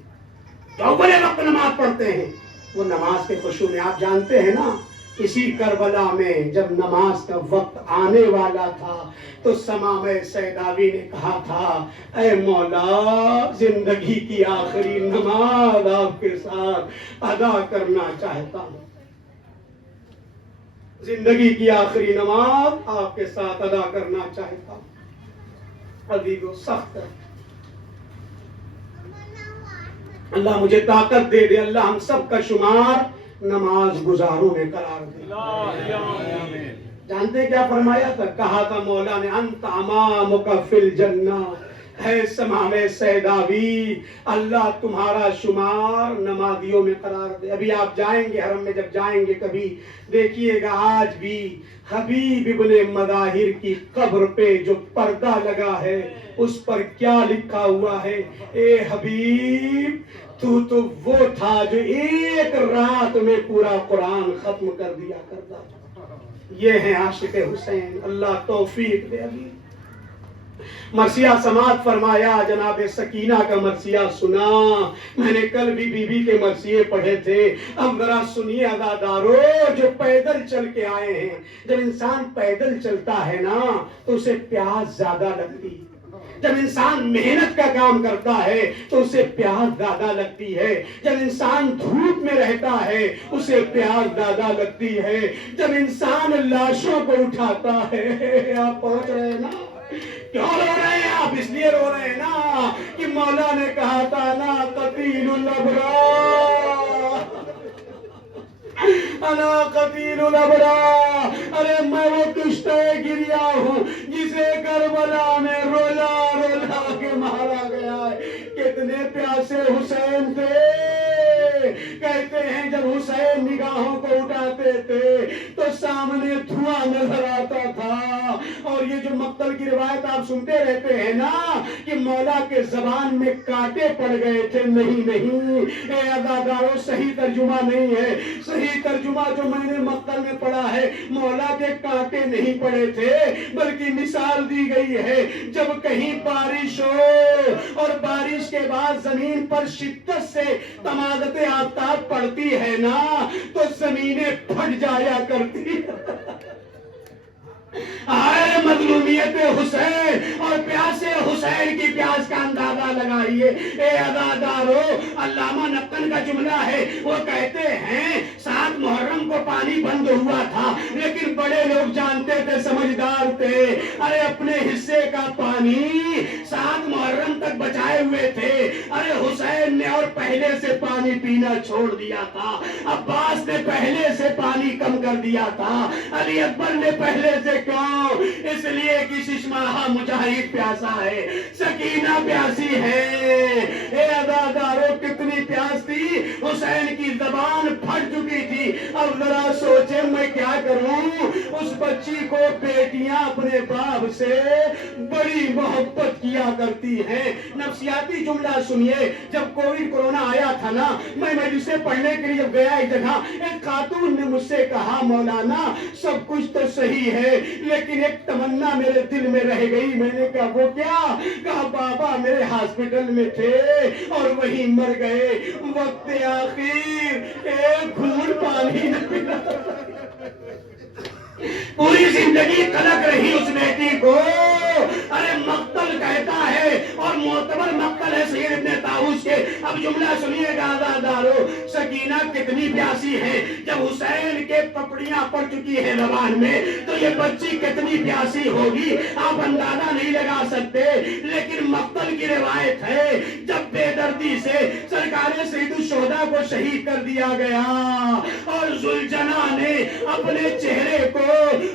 جو اول وقت نماز پڑھتے ہیں وہ نماز کے خشوع میں, آپ جانتے ہیں نا اسی کربلا میں جب نماز کا وقت آنے والا تھا تو سمام سیداوی نے کہا تھا اے مولا زندگی کی آخری نماز آپ کے ساتھ ادا کرنا چاہتا ہوں, زندگی کی آخری نماز آپ کے ساتھ ادا کرنا چاہتا ہوں. عزیزو سخت ہے, اللہ مجھے طاقت دے دے, اللہ ہم سب کا شمار نماز گزاروں میں قرار دے. جانتے کیا فرمایا تھا؟ کہا تھا مولا نے انت امامک فی الجنہ, ہے سمام سیداوی اللہ تمہارا شمار نمازیوں میں قرار دے. ابھی آپ جائیں گے حرم میں, جب جائیں گے کبھی دیکھیے گا آج بھی حبیب ابن مظاہر کی قبر پہ جو پردہ لگا ہے اس پر کیا لکھا ہوا ہے؟ اے حبیب تو وہ تھا جو ایک رات میں پورا قرآن ختم کر دیا کرتا تھا. یہ ہیں عاشق حسین, اللہ توفیق دے. ابھی مرثیہ سماعت فرمایا, جناب سکینہ کا مرثیہ سنا. میں نے کل بھی بی بی کے مرثیے پڑھے تھے, اب ذرا سنیے عزادارو جو پیدل چل کے آئے ہیں. جب انسان پیدل چلتا ہے نا تو اسے پیاس زیادہ لگتی, جب انسان محنت کا کام کرتا ہے تو اسے پیاس زیادہ لگتی ہے, جب انسان دھوپ میں رہتا ہے اسے پیاس زیادہ لگتی ہے, جب انسان لاشوں کو اٹھاتا ہے. آپ پہنچ رہے ہیں نا, کیوں رو رہے ہیں آپ؟ اس لیے رو رہے ہیں نا کہ مولا نے کہا تھا نا قتیل الابرار, انا قتیل الابرار، ارے میں وہ کشتہ گریا ہوں جسے کربلا میں رولا رولا کے مارا گیا ہے۔ کتنے پیاسے حسین تھے، کہتے ہیں جب حسین نگاہوں کو اٹھاتے تھے تو سامنے دھواں نظر آتا تھا۔ اور یہ جو مقتل کی روایت آپ سنتے رہتے ہیں نا کہ مولا کے زبان میں کانٹے پڑ گئے تھے، نہیں نہیں اے عزادارو، صحیح ترجمہ نہیں ہے۔ صحیح ترجمہ جو میں نے مقتل میں پڑھا ہے، مولا کے کانٹے نہیں پڑے تھے، بلکہ مثال دی گئی ہے جب کہیں بارش ہو اور بارش کے بعد زمین پر شدت سے تمازت آفتاب پڑتی ہے نا تو زمینیں پھٹ جایا کرتی۔ آئے مظلومیت حسین اور پیاسے حسین کی پیاس کا اندازہ لگائیے۔ اے عزادارو، علامہ نقن کا جملہ ہے، وہ کہتے ہیں 7 محرم کو پانی بند ہوا تھا، لیکن بڑے لوگ جانتے تھے، سمجھدار تھے، ارے اپنے حصے کا پانی 7 محرم تک بچائے ہوئے تھے۔ ارے حسین نے اور پہلے سے پانی پینا چھوڑ دیا تھا، عباس نے پہلے سے پانی کم کر دیا تھا، علی اکبر نے پہلے سے کیوں؟ اس لیے کہ ششماہا مجاہد پیاسا ہے، سکینہ پیاسی ہے۔ اے عزادارو، کتنی پیاس تھی، حسین کی زبان پھٹ چکی تھی۔ اب ذرا سوچے میں کیا کروں؟ اس بچی کو بیٹیاں اپنے باپ سے بڑی محبت کیا کرتی ہیں۔ نفسیاتی جملہ سنیے، جب کووڈ کورونا آیا تھا نا، میں مجلسیں پڑھنے کے لیے جب گیا ایک جگہ، ایک خاتون نے مجھ سے کہا مولانا سب کچھ تو صحیح ہے لیکن ایک تمنا میرے دل میں رہ گئی۔ میں نے کہا وہ کیا؟ کہا بابا میرے ہاسپٹل میں تھے اور وہیں مر گئے، وقت آخر ایک گھونٹ پانی نہ ملا۔ پوری زندگی تلک رہی اس بیٹی کو۔ ارے مقتل کہتا ہے اور معتبر مقتل ہے سید ابن طاووس کے۔ اب جملہ سنیے گا عزادارو، سکینہ کتنی پیاسی ہے، جب حسین کے پپڑیاں پڑ چکی ہے زبان میں تو یہ بچی کتنی پیاسی ہوگی آپ اندازہ نہیں لگا سکتے۔ لیکن مقتل کی روایت ہے جب بے دردی سے سرکار سید الشہداء کو شہید کر دیا گیا اور ذوالجناح نے اپنے چہرے کو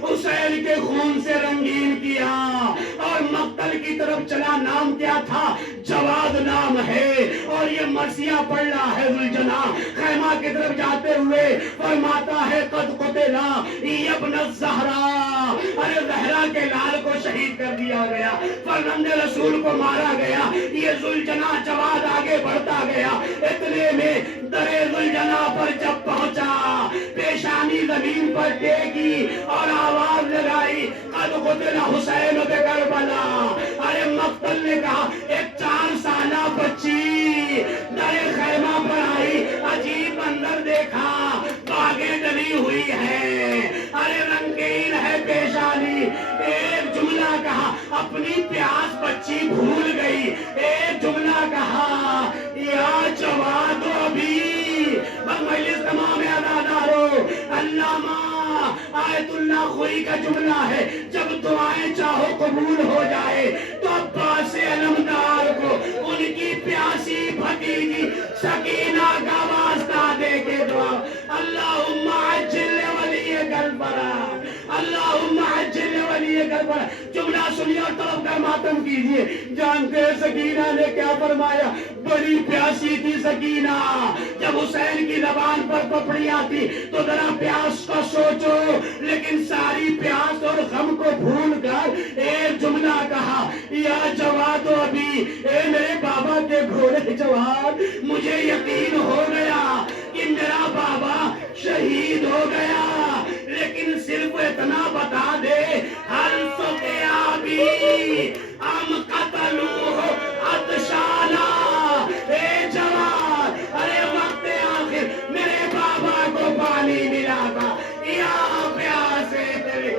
حسین کے خون سے رنگین کیا اور مقتل کی طرف چلا، نام کیا تھا؟ جواد نام ہے، اور یہ مرثیہ پڑھ رہا ہے ذوالجناح خیمہ کی طرف جاتے ہوئے فرماتا ہے قد قتلا ابن الزہرا، ارے زہرا کے لال کو شہید کر دیا گیا، فرزند رسول کو مارا گیا۔ یہ ذوالجناح جواد آگے بڑھتا گیا، اتنے میں درے ذوالجناح پر جب پہنچا، پیشانی زمین پر ٹیکی اور آواز لگائی قد قتل حسین بکربلا۔ ارے مقتل نے کہا ایک 4 سالہ بچی درے خیمہ پر آئی، عجیب منظر دیکھا، باغیں ڈلی ہوئی ہے، ارے رنگین ہے پیشانی۔ ایک جملہ کہا اپنی پیاس بچی بھول گئی، ایک جملہ کہا یا جواد ابھی۔ مجلس تمام عزادارو، علامہ آیت اللہ خوئی کا جملہ ہے جب دعائیں چاہو قبول ہو جائے تو عباس علمدار کو ان کی پیاسی بھتیجی سکینہ کا واسطہ دے کے دعا، اللہم عجل ولی قلبرا، اللہم عجل ولی قلبرا۔ جملہ سنیے اور طرف کر ماتم کیجئے۔ جانتے ہیں سکینہ نے کیا فرمایا؟ بڑی پیاسی تھی سکینہ، جب حسین کی زبان پر پپڑیاں تھی تو ذرا پیاس کا سوچو، لیکن ساری پیاس اور غم کو بھول کر ایک جملہ کہا یا جواد ابھی، اے میرے بابا کے گھوڑے جواد، مجھے یقین ہو گیا کہ میرا بابا شہید ہو گیا، لیکن صرف اتنا بتا دے ہر سوتے آبی ام قتلوہ عطشانا۔ اے جواد، ارے وقت آخر میرے بابا کو پانی ملا تھا یا پیاسے تیرے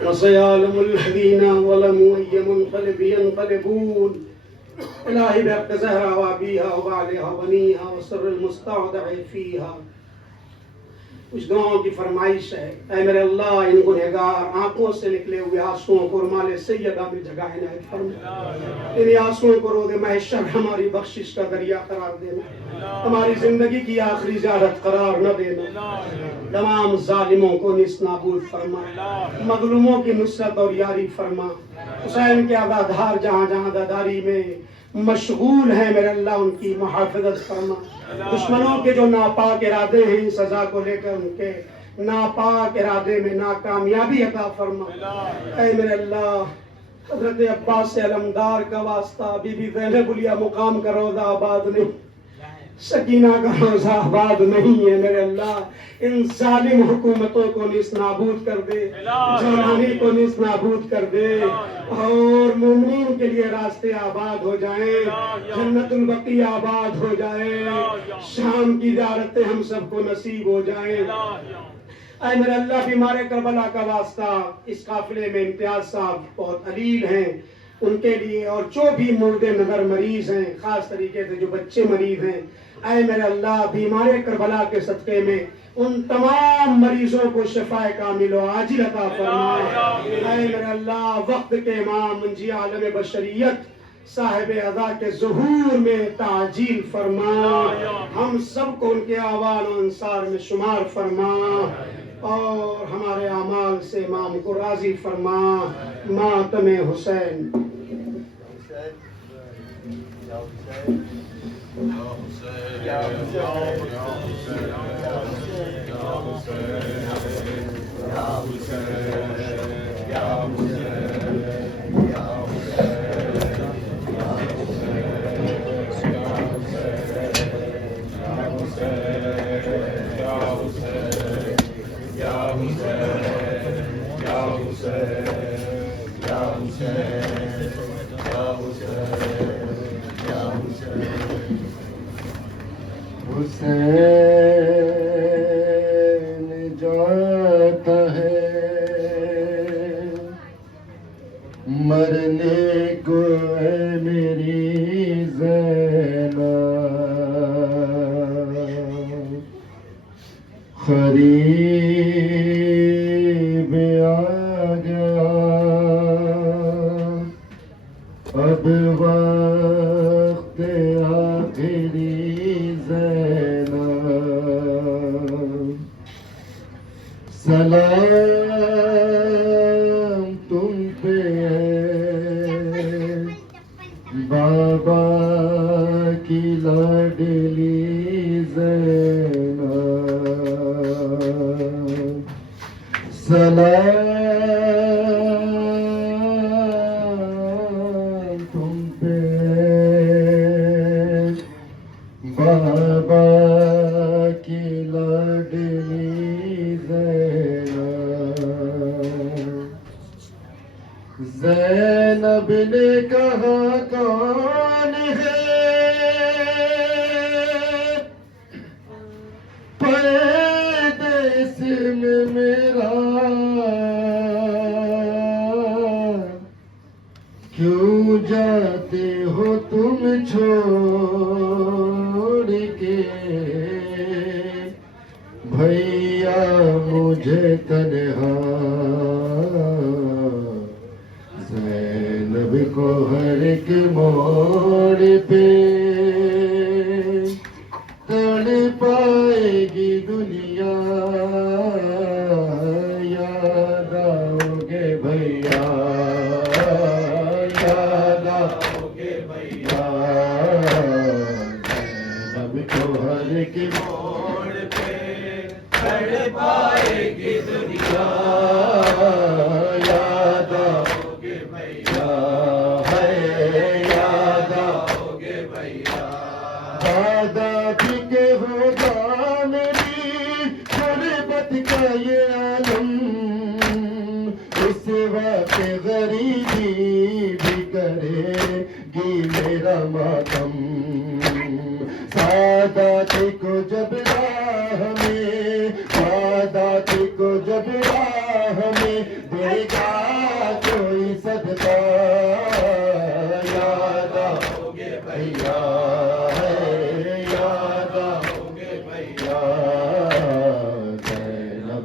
وَسَيَعْلَمُ الَّذِينَ ظَلَمُوا أَيَّ مُنقَلِبٍ يَنقَلِبُونَ۔ الہی بحق زہرا و ابیہا و بعلہا و بنیہا و سر المستودع فیہا کچھ دعاؤں کی فرمائش ہے۔ اے میرے اللہ ان گنہگار آنکھوں سے نکلے ہوئے آنسوؤں کو رمال سیدہ میں جگہ عنایت فرما، ان آنسوؤں کو رود محشر ہماری بخشش کا ذریعہ قرار دینا، ہماری زندگی کی آخری زیارت قرار نہ دینا، تمام ظالموں کو نیست نابود فرما، مظلوموں کی نصرت اور یاری فرما، حسین کے عزادار جہاں جہاں عزاداری میں مشغول ہیں میرے اللہ ان کی محافظت فرما، دشمنوں کے جو ناپاک ارادے ہیں سزا کو لے کر ان کے ناپاک ارادے میں ناکامیابی عطا فرما۔ اے میرے اللہ حضرت عباس علمدار کا واسطہ، بی بی زینب علیہ مقام کا روضہ آباد نہیں، سکینہ کا روضہ آباد نہیں ہے میرے اللہ، ان ظالم حکومتوں کو نیست نابود کر دے، جولانی کو نیست نابود کر دے، اور مومنین کے لیے راستے آباد ہو جائیں، جنت البقیع آباد ہو جائے، شام کی زیارتیں ہم سب کو نصیب ہو جائیں۔ اے میرے اللہ بیمار کربلا کا واسطہ، اس قافلے میں امتیاز صاحب بہت علیل ہیں، ان کے لیے، اور جو بھی مورد نظر مریض ہیں، خاص طریقے سے جو بچے مریض ہیں، اے میرے اللہ بیمار کربلا کے صدقے میں ان تمام مریضوں کو شفا کامل و عاجل عطا فرما۔ اے میرے اللہ وقت کے امام منجی عالم بشریت صاحب عزا کے ظہور میں تعجیل فرما، ہم سب کو ان کے آوان و انصار میں شمار فرما، اور ہمارے اعمال سے امام کو راضی فرما۔ ماتم حسین۔ حسین جاتا ہے مرنے کو اے میری زینب، قریب آ گیا اب وقت آخری سلام تم پہ بابا کی لاڈلی زینب، سلام تم پہ بابا کی لاڈلی زینب نے کہا کون ہے پردیس میں میرا، کیوں جاتے ہو تم چھوڑ کے بھیا مجھے تنہا، زینب کو ہر ایک موڑ پہ تڑ پائے گی دنیا، یاد آؤ گے بھیا، یاد آؤ گے بھیا، زینب کو ہر ایک موڑ پہ تڑ پائے گی دنیا، یاد آؤ یہ عالم، اس وقت غریبی بھی کرے گی میرا ماتم، سادات کو جب راہ میں، سادات کو جب راہ میں دے گا کوئی صدقہ، یاد آؤ گے بھیا، یاد آؤ گے بھیا،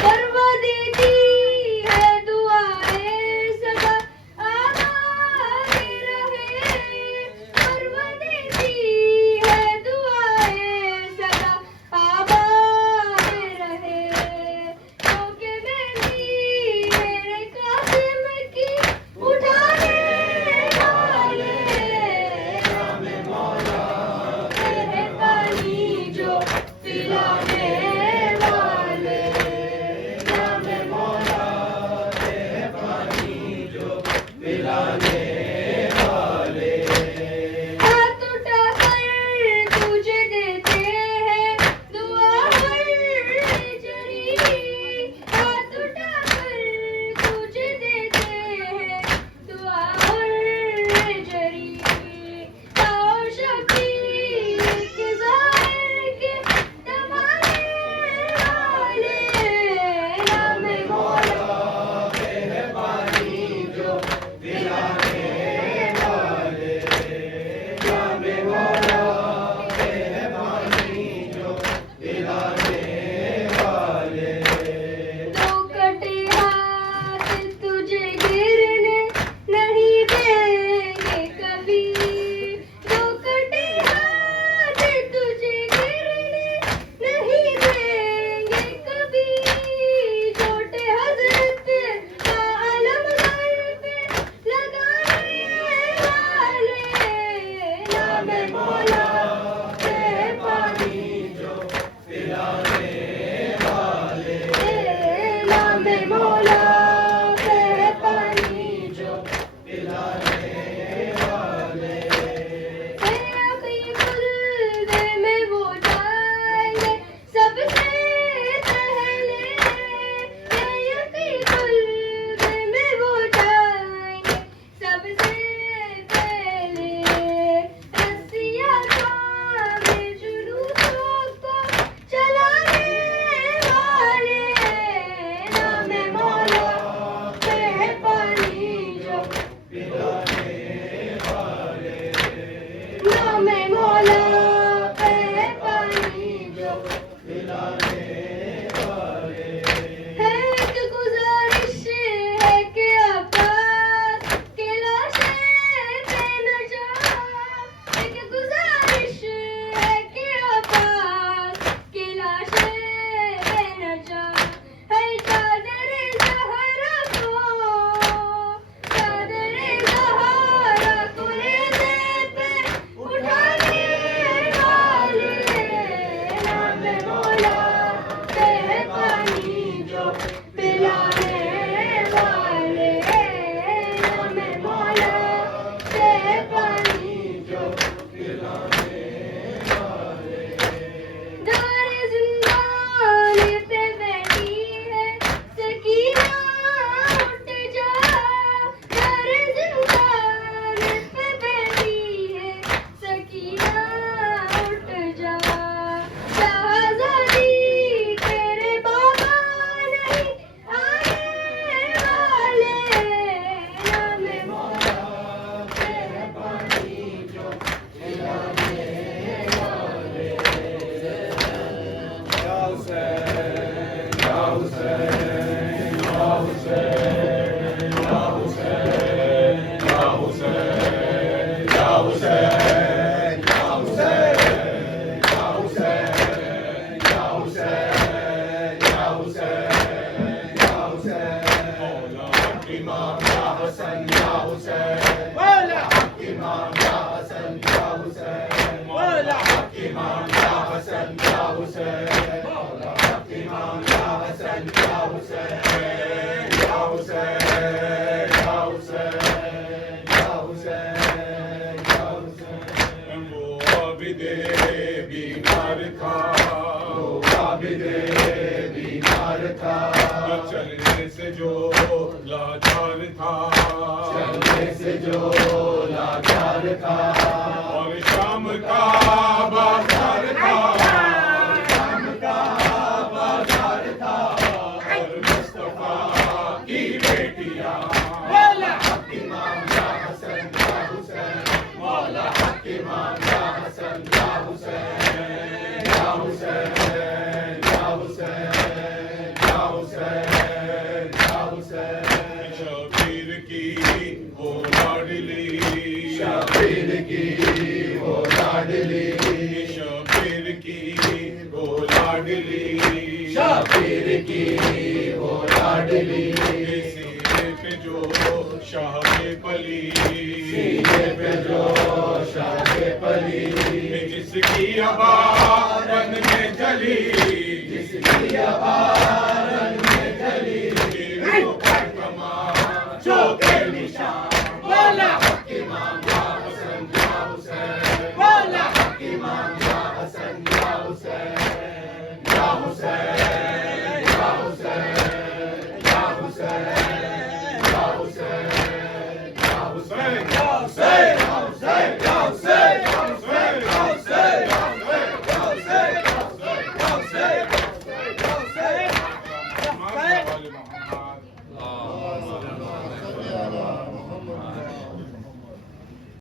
کروا دیتی ہے دعائیں سدا آباد رہے، کروا دیتی ہے دعائیں سدا آباد رہے، کیونکہ مہندی میرے قاسم کی اٹھانے والے، نام مولا ہے پانی جو پلانے والے، نام مولا ہے پانی جو پلانے والے، ہاتھ اٹھا کر تجھے دیتے ہیں دعا ہر جری، ہاتھ اٹھا کر تجھے دیتے ہیں دعا ہر جری، آؤ شفیع کے ظاہر کے دبانے والے، نام مولا ہے پانی جو پلانے والے، نام مولا ہے پانی جو پلانے والے، دو کٹے ہاتھ تجھے گرنے نہیں دیں گے کبھی، دو کٹے ہاتھ تجھے گرنے نہیں دیں گے کبھی، چھوٹے حضرت کا علم سر پہ لگانے والے، نام مولا ہے پانی جو پلانے والے، نام مولا ہے پانی جو پلانے والے، اپنی خلد میں وہ جائیں گے سب سے پہلے، اپنی خلد میں وہ جائیں گے سب سے پہلے، رسیاں تھامے جلوسوں کو چلانے والے، نام مولا ہے پانی جو پلانے والے، نام مولا ہے پانی جو پلانے والے، ہے ایک گزارش ہے کہ عباس کے لاشیں پہ نہ جا، ایک گزارش ہے کہ عباس کے لاشیں پہ نہ جا، ہے چادر زہرا کو، چادر زہرا کو لینے پہ اٹھانے والے، نام مولا ہے پانی جو پلانے والے، نام مولا ہے پانی جو پلانے والے، دار زندان پہ بیٹھی ہے سکینہ اٹھ جا، دار زندان پہ بیٹھی ہے سکینہ اٹھ جا، شہزادی تیرے بابا نہیں آنے والے، نام مولا ہے پانی جو پلانے والے، یا حسین یا حسین یا حسین یا حسین یا حسین یا حسین یا حسین یا حسین یا حسین یا حسین یا حسین، مولا امام یا حسن یا حسین، مولا امام یا حسن یا حسین، مولا امام یا حسن یا حسین، مولا امام یا حسن یا حسین، یا حسین یا حسین یا حسین یا حسین، وہ عابد بیمار تھا، وہ عابد بیمار تھا، چلنے سے جو لاچار تھا، چلنے سے جو لاچار تھا، اور شام کا بازار تھا، شام کا بازار تھا، اور مصطفیٰ کی بیٹیاں، مولا امام یا حسن یا حسین، مولا امام یا حسن یا حسین، یا حسین یا حسین یا حسین یا حسین شبیر کی وہ لاڈلی شبیر کی وہ لاڈلی شبیر کی وہ لاڈلی شبیر کی وہ لاڈلی سینے پہ جو شاہ پلی سینے پہ جو شاہ پلی جس کی آبا رن میں جلی جس کی آبا